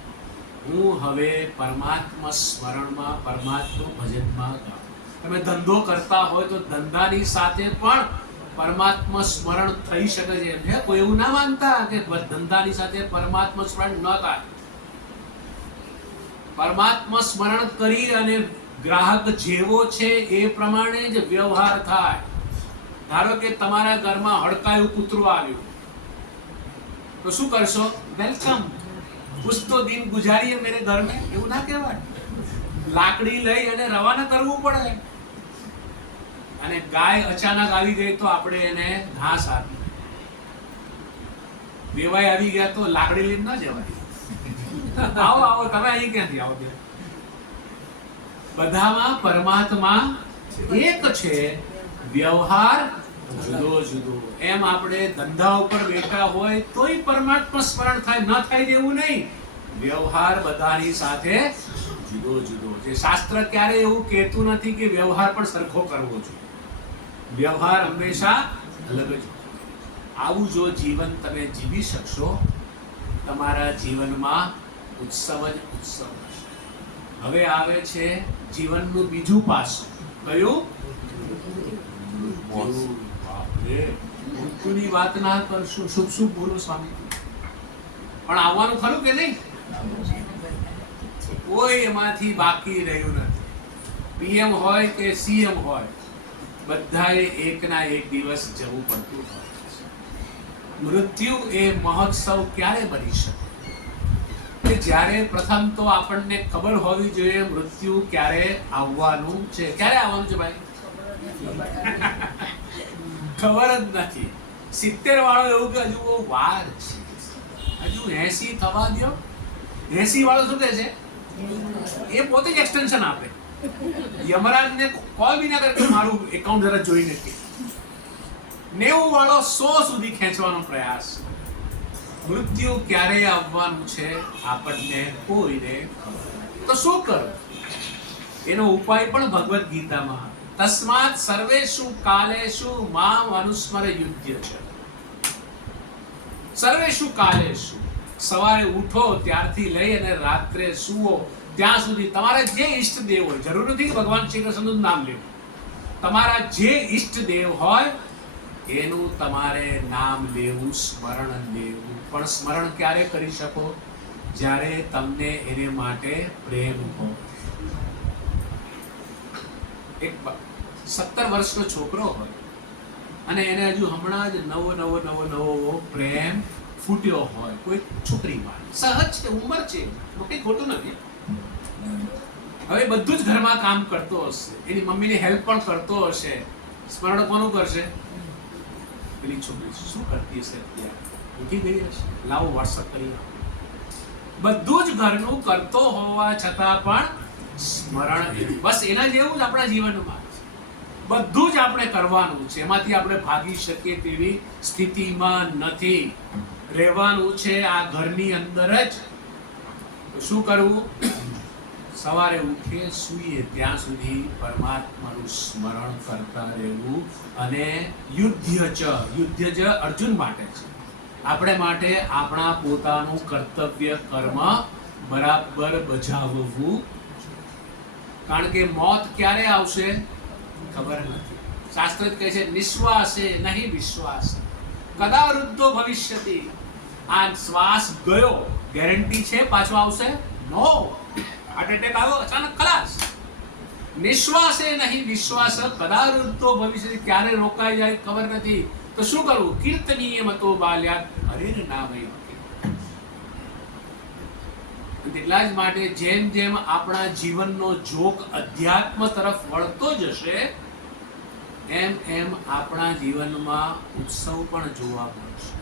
હું હવે પરમાત્મા સ્મરણમાં, પરમાત્મા ભજનમાં ગાઉં. તમે ધંધો કરતા હોય તો ધંધાની સાથે પણ પરમાત્મા સ્મરણ થઈ શકે છે. એમ કોઈ એવું ના માનતા કે ધંધાની સાથે પરમાત્મા સ્મરણ ન થાય. પરમાત્મા સ્મરણ કરી અને ગ્રાહક જેવો છે એ પ્રમાણે જ વ્યવહાર થાય. ધારો કે તમારા ઘરમાં હડકાયું કૂતરું આવ્યું તો શું કરશો? વેલકમ, કુછ તો દિન ગુજારીએ મેરે ઘર મેં. એવું ના કહેવાય. લાકડી લઈ અને રવાના કરવું પડે. અને ગાય અચાનક આવી ગઈ તો આપણે એને ઘાસ આપી. વેવાય આવી ગયા તો લાકડી લઈને ના જવાય. આવો આવો, તમે અહીં ક્યાંથી આવો? બધામાં પરમાત્મા એક છે, વ્યવહાર જુદો જુદો. એમ આપણે ધંધા ઉપર બેઠા હોય તોય પરમાત્મા સ્મરણ થાય, ન થાય તેવું નહીં. વ્યવહાર બધાની સાથે જુદો જુદો છે. શાસ્ત્ર ક્યારે એવું કહેતું નથી કે વ્યવહાર પણ સરખો કરવો જોઈએ. વ્યવહાર હંમેશા અલગ જ. આવું જો જીવન તમે જીવી શકશો, તમારા જીવનમાં ઉત્સવ જ ઉત્સવ હશે. હવે આવે છે જીવનનું બીજું પાસું. કયું? મૃત્યુની વાત ના કરશો. શુભ શુભ બોલો સ્વામી. પણ આવવાનું ખરું કે નહીં? કોઈ એમાંથી બાકી રહ્યું નથી. પીએમ હોય કે સીએમ હોય, બધાએ એક ના એક દિવસ જવું પડતું હોય. મૃત્યુ એ મહોત્સવ ક્યારે બની શકે કે જ્યારે પ્રથમ તો આપણને ખબર હોવી જોઈએ મૃત્યુ ક્યારે આવવાનું છે. ક્યારે આવવાનું છે ભાઈ? ખબર જ નથી. 70 વાળો એવું કે હજુ બહુ વાર છે, હજુ 80 થવા દો. 80 વાળો શું કહે છે? એ પોતે જ એક્સટેન્શન આપે. યમરાજને કોલ બી ના કરે કે મારું એકાઉન્ટ જરા જોઈ નથી. 90 વાળો 100 સુધી ખેંચવાનો પ્રયાસ. મૃત્યુ ક્યારે આવવાનું છે આપણને કોઈને ખબર. તો શું કરવું? એનો ઉપાય પણ ભગવદ્ ગીતામાં, તસ્માત સર્વેષુ કાલેષુ મામ અનુસ્મર યુધ્ય છે. સર્વેષુ કાલેષુ, સવારે ઉઠો ત્યારથી લઈ અને રાત્રે સુવો ત્યાં સુધી તમારા જે ઈષ્ટ દેવ હોય, જરૂર નથી કે ભગવાન શ્રી કૃષ્ણનું નામ લેવું, તમારા જે ઈષ્ટ દેવ હોય એનું તમારે નામ લેવું, સ્મરણ લેવું. પણ સ્મરણ ક્યારે કરી શકો? જ્યારે તમને એને માટે પ્રેમ હોય. એક 17 વર્ષનો છોકરો હોય અને એને હજુ હમણાં જ નવો પ્રેમ ફૂટ્યો હોય કોઈ છોકરીમાં, સહજ છે, ઉંમર છે, કંઈ ખોટું નથી. હવે બધું જ ઘરમાં કામ કરતો હશે, એની મમ્મીની હેલ્પ પણ કરતો હશે, સ્મરણ કોનું કરશે? પેલી છોકરી શું કરતી હશે? અત્યારે ઉઠી ગઈ હશે, લાવો વોટ્સઅપ કરી. બધું જ ઘરનું કરતો હોવા છતાં પણ સ્મરણ, બસ એના જેવું જ આપણા જીવનમાં બધું જ આપણે કરવાનું છે. એમાંથી આપણે ભાગી શકીએ તેવી સ્થિતિમાં નથી. રહેવાનું છે આ ઘરની અંદર જ. શું કરવું? સવારે ઉઠીએ સૂઈએ ત્યાં સુધી પરમાત્માનું સ્મરણ કરતા રહેવું. અને યુદ્ધ જ અર્જુન માટે છે, આપણે માટે આપણા પોતાનું કર્તવ્ય કર્મ બરાબર બજાવવું. કારણ કે મોત ક્યારે આવશે ખબર નથી. શાસ્ત્ર કહે છે નિશ્વાસે નહીં વિશ્વાસ, કદા વૃદ્ધો ભવિષ્યતિ. આ શ્વાસ ગયો, ગેરંટી છે પાછો આવશે? નો. હાર્ટ એટેક આવ્યો અચાનક, ખલાસ. નિશ્વાસે નહીં વિશ્વાસ, કદા વૃદ્ધો ભવિષ્યતિ. ક્યારે રોકાઈ જાય ખબર નથી. તો શું કરવું? કીર્તનીય મતો બાલ્યાત હરેર નામય. એટલા જ માટે જેમ જેમ આપણા જીવનનો જોગ અધ્યાત્મ તરફ વળતો જશે એમ એમ આપણા જીવનમાં ઉત્સવ પણ જોવા મળશે.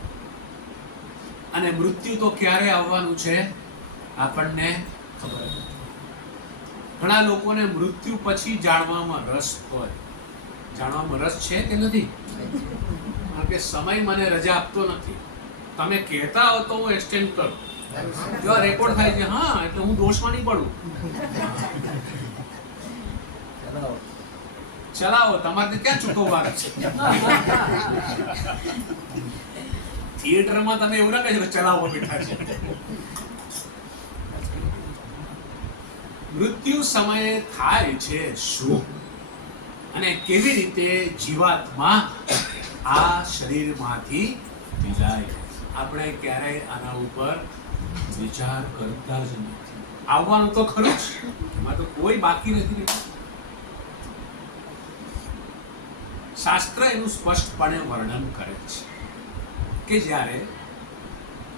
અને મૃત્યુ તો ક્યારે આવવાનું છે આપણને ખબર નથી. ઘણા લોકોને મૃત્યુ પછી જાણવામાં રસ હોય. જાણવામાં રસ છે કે નથી? કારણ કે સમય મને રજા આપતો નથી. તમે કહેતા હો તો હું એક્સટેન્ડ કરું. જો રેકોર્ડ થાય છે, હા, એટલે હું દોષમાં નહીં પડું. ચલાવો, તમારે ક્યાં ચૂકવવા છે? થિયેટરમાં તમે એવું ના કહે ચલાવો બેઠા છે. મૃત્યુ સમયે થાય છે શું અને કેવી રીતે જીવાત્મા આ શરીરમાંથી વિદાય? આપણે ક્યારેય આના ઉપર વિચાર કરતા જ નથી. આવવાનું તો ખરું જ, એમાં તો કોઈ બાકી નથી. શાસ્ત્ર એનું સ્પષ્ટપણે વર્ણન કરે છે કે જ્યારે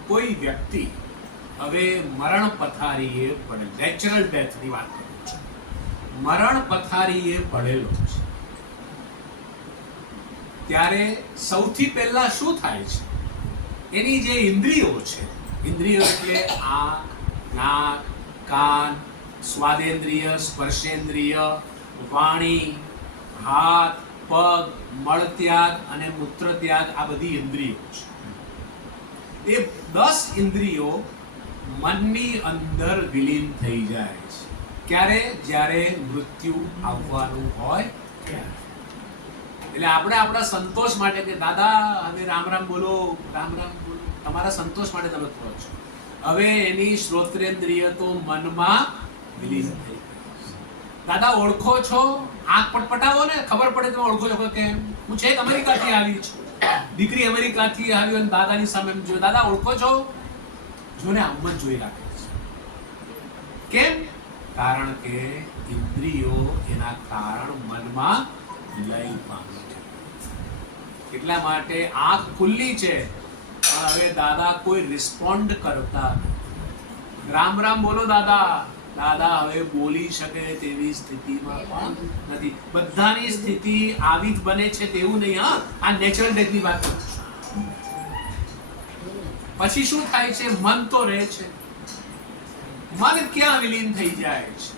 કોઈ વ્યક્તિ હવે મરણ પથારીએ પડે, નેચરલ ડેથની વાત કરું છું, મરણ પથારીએ પડેલો છે, ત્યારે સૌથી પહેલા શું થાય છે? એની જે ઇન્દ્રિયો છે, ઇન્દ્રિયો એટલે આંખ, નાક, કાન, સ્વાદેન્દ્રિય, સ્પર્શેન્દ્રિય, વાણી, હાથ, પગ, મળત્યાગ અને મૂત્રત્યાગ, આ બધી ઇન્દ્રિયો છે. એ 10 ઇન્દ્રિયો મનની અંદર વિલીન થઈ જાય છે. ક્યારે? જ્યારે મૃત્યુ આવવાનું હોય ત્યારે. એટલે આપણે આપણા સંતોષ માટે કે દાદા હવે રામ રામ બોલો, રામ રામ બોલો, તમારા સંતોષ માટે તમે કહો છો. હવે એની શ્રોત્રેન્દ્રિય તો મનમાં વિલીન થઈ. દાદા ઓળખો છો? આંખ પટપટાવો ને, ખબર પડે તમે ઓળખો છો કે હું છેક અમેરિકાથી આવી છું, દીકરી અમેરિકાથી આવી અને દાદાની સામે જોયું, દાદા ઓળખો છો? જોને આમ જ જોઈ રાખે છે. કેમ? કારણ કે ઇન્દ્રિયો એના કારણ મનમાં લય પામે છે. એટલા માટે આંખ ખુલ્લી છે હવે દાદા કોઈ રિસ્પોન્ડ કરતા રામ રામ બોલો દાદા. દાદા હવે બોલી શકે તેવી સ્થિતિમાં પણ નથી. બધાની સ્થિતિ આવી જ બને છે તેવું નહીં. હા, આ નેચરલ ડેથની વાત કરું છું. પછી શું થાય છે? મન તો રહે છે. મન ક્યાં વિલીન થઈ જાય છે?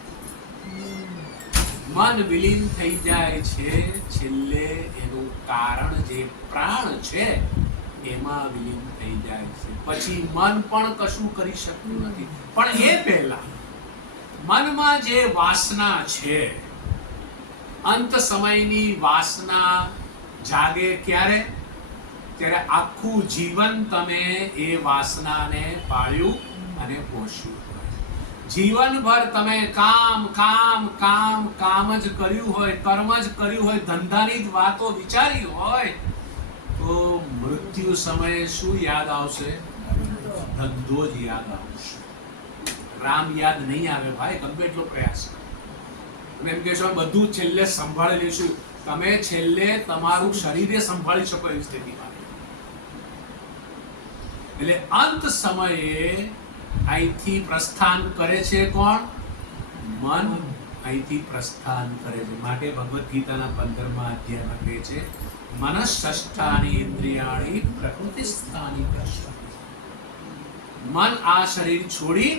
મન વિલીન થઈ જાય છે છેલ્લે એનું કારણ જે પ્રાણ છે એમાં વિલીન થઈ જાય છે. પછી મન પણ કશું કરી શકતું નથી. પણ એ પહેલા મનમાં જે વાસના છે, અંત સમયની વાસના જાગે ક્યારે? ત્યારે આખું જીવન તમે એ વાસનાને પાળ્યું અને પોષ્યું. જીવનભર તમે કામ કામ કામ કામ જ કર્યું હોય, કર્મ જ કર્યું હોય, ધંધાની જ વાતો વિચારી હોય, તો મૃત્યુ સમયે શું યાદ આવશે? ધંધો જ યાદ આવશે. રામ યાદ નહીં આવે ભાઈ, ગમે એટલો પ્રયાસ કરો. તમે એમ કહેશો બધું છેલ્લે સંભાળી લઈશું. તમે છેલ્લે તમારું શરીરે સંભાળી શકો એવી સ્થિતિમાં. એટલે અંત સમયે અહીંથી પ્રસ્થાન કરે છે કોણ? મન અહીંથી પ્રસ્થાન કરે છે. માટે ભગવદ્ ગીતાના 15મા અધ્યાયમાં કહે છે મનઃષ્ઠાનિ ઇન્દ્રિયાણિ પ્રકૃતિસ્થાનિ પ્રશ્યતિ. મન આ શરીર છોડી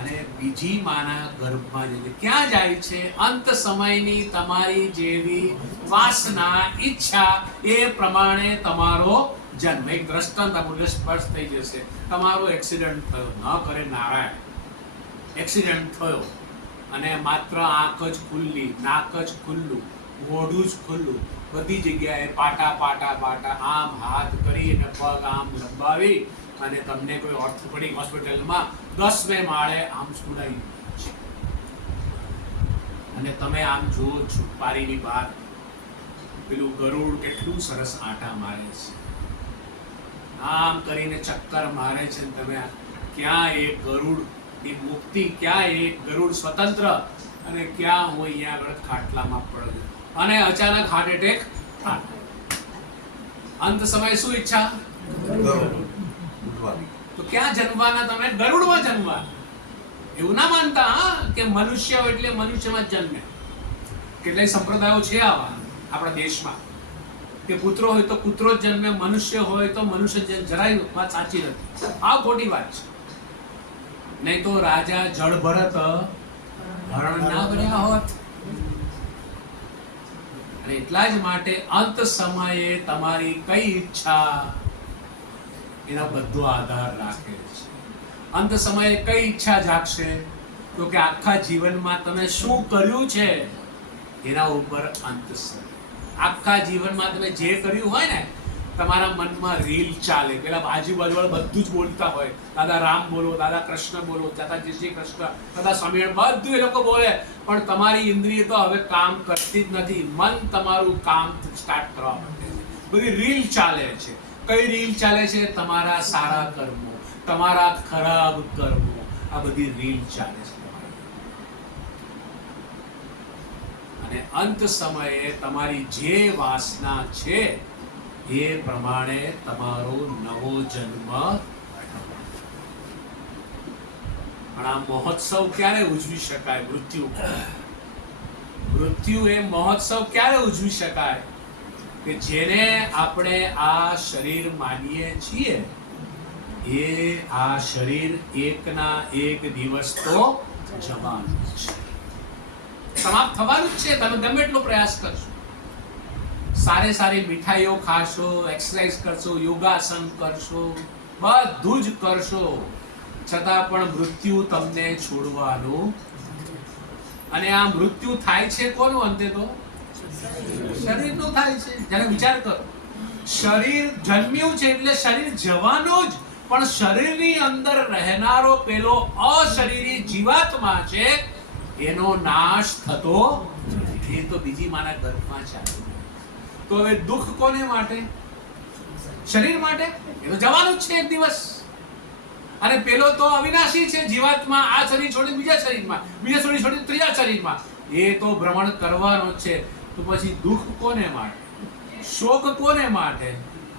અને બીજી માના ગર્ભમાં જાય. ક્યાં જાય છે? અંત સમયની તમારી જેવી વાસના, ઈચ્છા એ પ્રમાણે તમારો જન્મ. એક દ્રષ્ટાંત આપું, સ્પષ્ટ થઈ જશે. તમારો એક્સિડન્ટ થયો, ન કરે નારાયણ. એક્સિડન્ટ થયો અને માત્ર આંખ જ ખુલ્લી, નાક જ ખુલ્લું, મોઢું જ ખુલ્લું, બધી જગ્યાએ પાટા પાટા પાટા, આમ હાથ કરી અને પગ આમ લંબાવી અને તમને કોઈ ઓર્થોપેડિક હોસ્પિટલમાં 10મે માળે આમ સુડાઈ છે અને તમે આમ જો છુપારીની બહાર પેલું ગરુડ કેટલું સરસ આટા મારે છે, આમ કરીને ચક્કર મારે છે. તમે ક્યાં એક ગરુડ ની મુક્તિ, ક્યાં એક ગરુડ સ્વતંત્ર અને ક્યાં હું અહીંયા આગળ ખાટલામાં પડ્યો અને અચાનક હાર્ટ એટેક. અંત સમય શું ઈચ્છા? તો ક્યાં જન્મવાના તમે? ગરુડમાં જન્મવા. એવું ના માનતા હા કે મનુષ્ય એટલે મનુષ્યમાં જ જન્મે. કેટલાય સંપ્રદાયો છે આવા આપણા દેશમાં કે પુત્રો હોય તો પુત્રો જ જન્મે, મનુષ્ય હોય તો મનુષ્ય જ. જરાય વાત સાચી નથી, આ ખોટી વાત છે. નહીં તો રાજા જળ ભરત હરણ ના બન્યા હોત. અને એટલા જ માટે અંત સમયે તમારી કઈ ઈચ્છા એના બધો આધાર રાખે છે. અંત સમયે કઈ ઈચ્છા જાગશે? તો કે આખા જીવનમાં તમે શું કર્યું છે એના ઉપર અંત સમય. આખા જીવનમાં તમે જે કર્યું હોય ને, તમારા મનમાં રીલ ચાલે. પેલા આજુબાજુવાળા બધું જ બોલતા હોય, દાદા રામ બોલો, દાદા કૃષ્ણ બોલો, દાદા શ્રી કૃષ્ણ, દાદા સ્વામિનારાયણ, બધું એ લોકો બોલે. પણ તમારી ઇન્દ્રિય તો હવે કામ કરતી જ નથી. મન તમારું કામ સ્ટાર્ટ કરવા માટે બધી રીલ ચાલે છે. કઈ રીલ ચાલે છે? તમારા સારા કર્મો, તમારા ખરાબ કર્મો, આ બધી રીલ ચાલે છે. અને અંત સમયે તમારી જે વાસના છે એ પ્રમાણે તમારો નવો જન્મ. પણ આ મહોત્સવ ક્યારે ઉજવી શકાય? મૃત્યુ એ મહોત્સવ ક્યારે ઉજવી શકાય? કે જેને આપણે આ શરીર માનીએ છીએ એ આ શરીર એકના એક દિવસ તો જવાનું છે, સમાપ્ત થવાનું જ છે. તમે ગમે એટલો પ્રયાસ કરશો, સારી મીઠાઈઓ ખાશો, એક્સરસાઇઝ કરશો, યોગાસન કરશો, બધું જ કરશો, છતાં પણ મૃત્યુ તમને છોડવાનું. અને આ મૃત્યુ થાય છે કોનું અંતે? તો શરીરનું થાય છે. જ્યારે વિચાર કરો, શરીર જન્મ્યું છે એટલે શરીર જવાનું જ, પણ શરીરની અંદર રહેનારો પેલો અશરીરી જીવાત્મા છે એનો નાશ થતો નથી. એ તો બીજી માના ગર્ભમાં ચાલે. તો હવે દુઃખ કોને માટે? શરીર માટે. એ તો જવાનું જ છે એક દિવસ. અને પેલો તો અવિનાશી છે જીવાત્મા. આ શરીર છોડી બીજા શરીરમાં, બીજા શરીર છોડી ત્રીજા શરીરમાં, એ તો ભ્રમણ કરવાનો જ છે. તો પછી દુઃખ કોને માટે? શોક કોને માટે?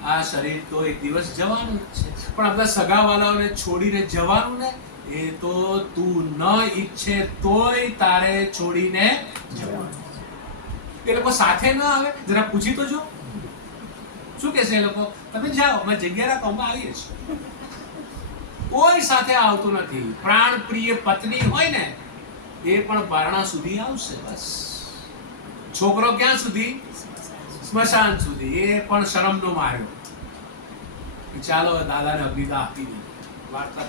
આ શરીર તો એક દિવસ જવાનું જ છે, પણ આપણા સગાવાલાઓને છોડીને જવાનું ને, એ તો તું ન ઈચ્છે તોય તારે છોડીને જવાનું. એ લોકો સાથે ન આવે, જરા પૂછી તો જો શું કહેશે એ લોકો? તમે જાઓ, અમે જગ્યા રાખો, અમે આવીએ છીએ. કોઈ સાથે આવતું નથી. પ્રાણ પ્રિય પત્ની હોય ને, એ પણ બારણા સુધી આવશે બસ. છોકરો ક્યાં સુધી? સ્મશાન સુધી. એ પણ શરમનો માર્યો. ચાલો દાદાને અગ્નિદાહ આપી દે. વાર્તા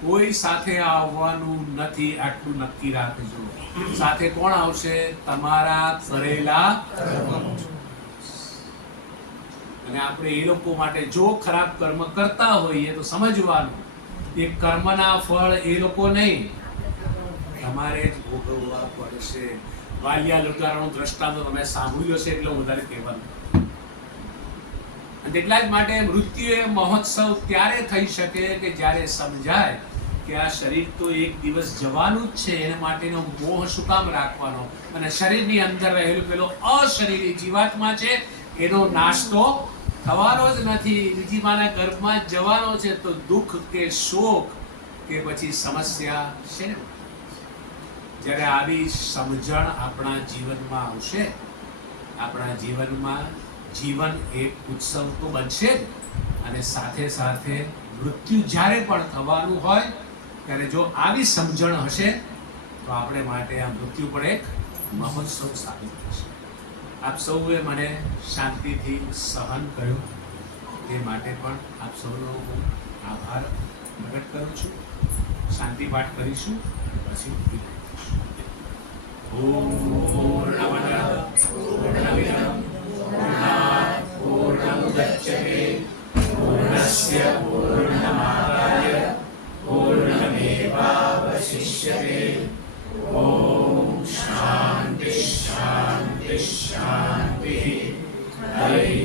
કોઈ સાથે આવવાનું નથી, આટલું નક્કી રાખજો. સાથે કોણ આવશે? તમારા કરેલા કર્મ. અને આપણે એ લોકો માટે જો ખરાબ કર્મ કરતા હોઈએ તો સમજવાનું, એ કર્મના ફળ એ લોકો નહીં, તમારે જ ભોગવવા પડશે. વાલિયા લુટારાનું દ્રષ્ટાંત તમે સાંભળ્યું હશે એટલે વધારે કહેવાનું. એટલા જ માટે મૃત્યુ મહોત્સવ ત્યારે થઈ શકે કે જ્યારે સમજાય કે આ શરીર તો એક દિવસ જવાનું જ છે, એને માટેનો મોહ શું કામ રાખવાનો? અને શરીરની અંદર રહેલું પેલો અશરીરી જીવાત્મા છે, એનો નાશ તો થવાનો જ નથી. બીજી માના ગર્ભમાં જવાનો છે, તો દુઃખ કે શોક કે પછી સમસ્યા છે ને. જ્યારે આવી સમજણ આપણા જીવનમાં આવશે, આપણા જીવનમાં જીવન એક ઉત્સવ તો બનશે જ. અને સાથે સાથે મૃત્યુ જ્યારે પણ થવાનું હોય ત્યારે જો આવી સમજણ હશે તો આપણે માટે આ મૃત્યુ પણ એક મહોત્સવ સાબિત થશે. આપ સૌએ મને શાંતિથી સહન કર્યું, તે માટે પણ આપ સૌનો હું આભાર પ્રગટ કરું છું. શાંતિ પાઠ કરીશું, પછી વિદાય કરીશું. ઓમ પૂર્ણમદ પૂર્ણમિદં પૂર્ણાત પૂર્ણમુદચ્યતે પૂર્ણસ્ય પૂર્ણમાદાય પૂર્ણમેવાવશિષ્યતે. ઓમ શાંતિ શાંતિ શાંતિ. હરિ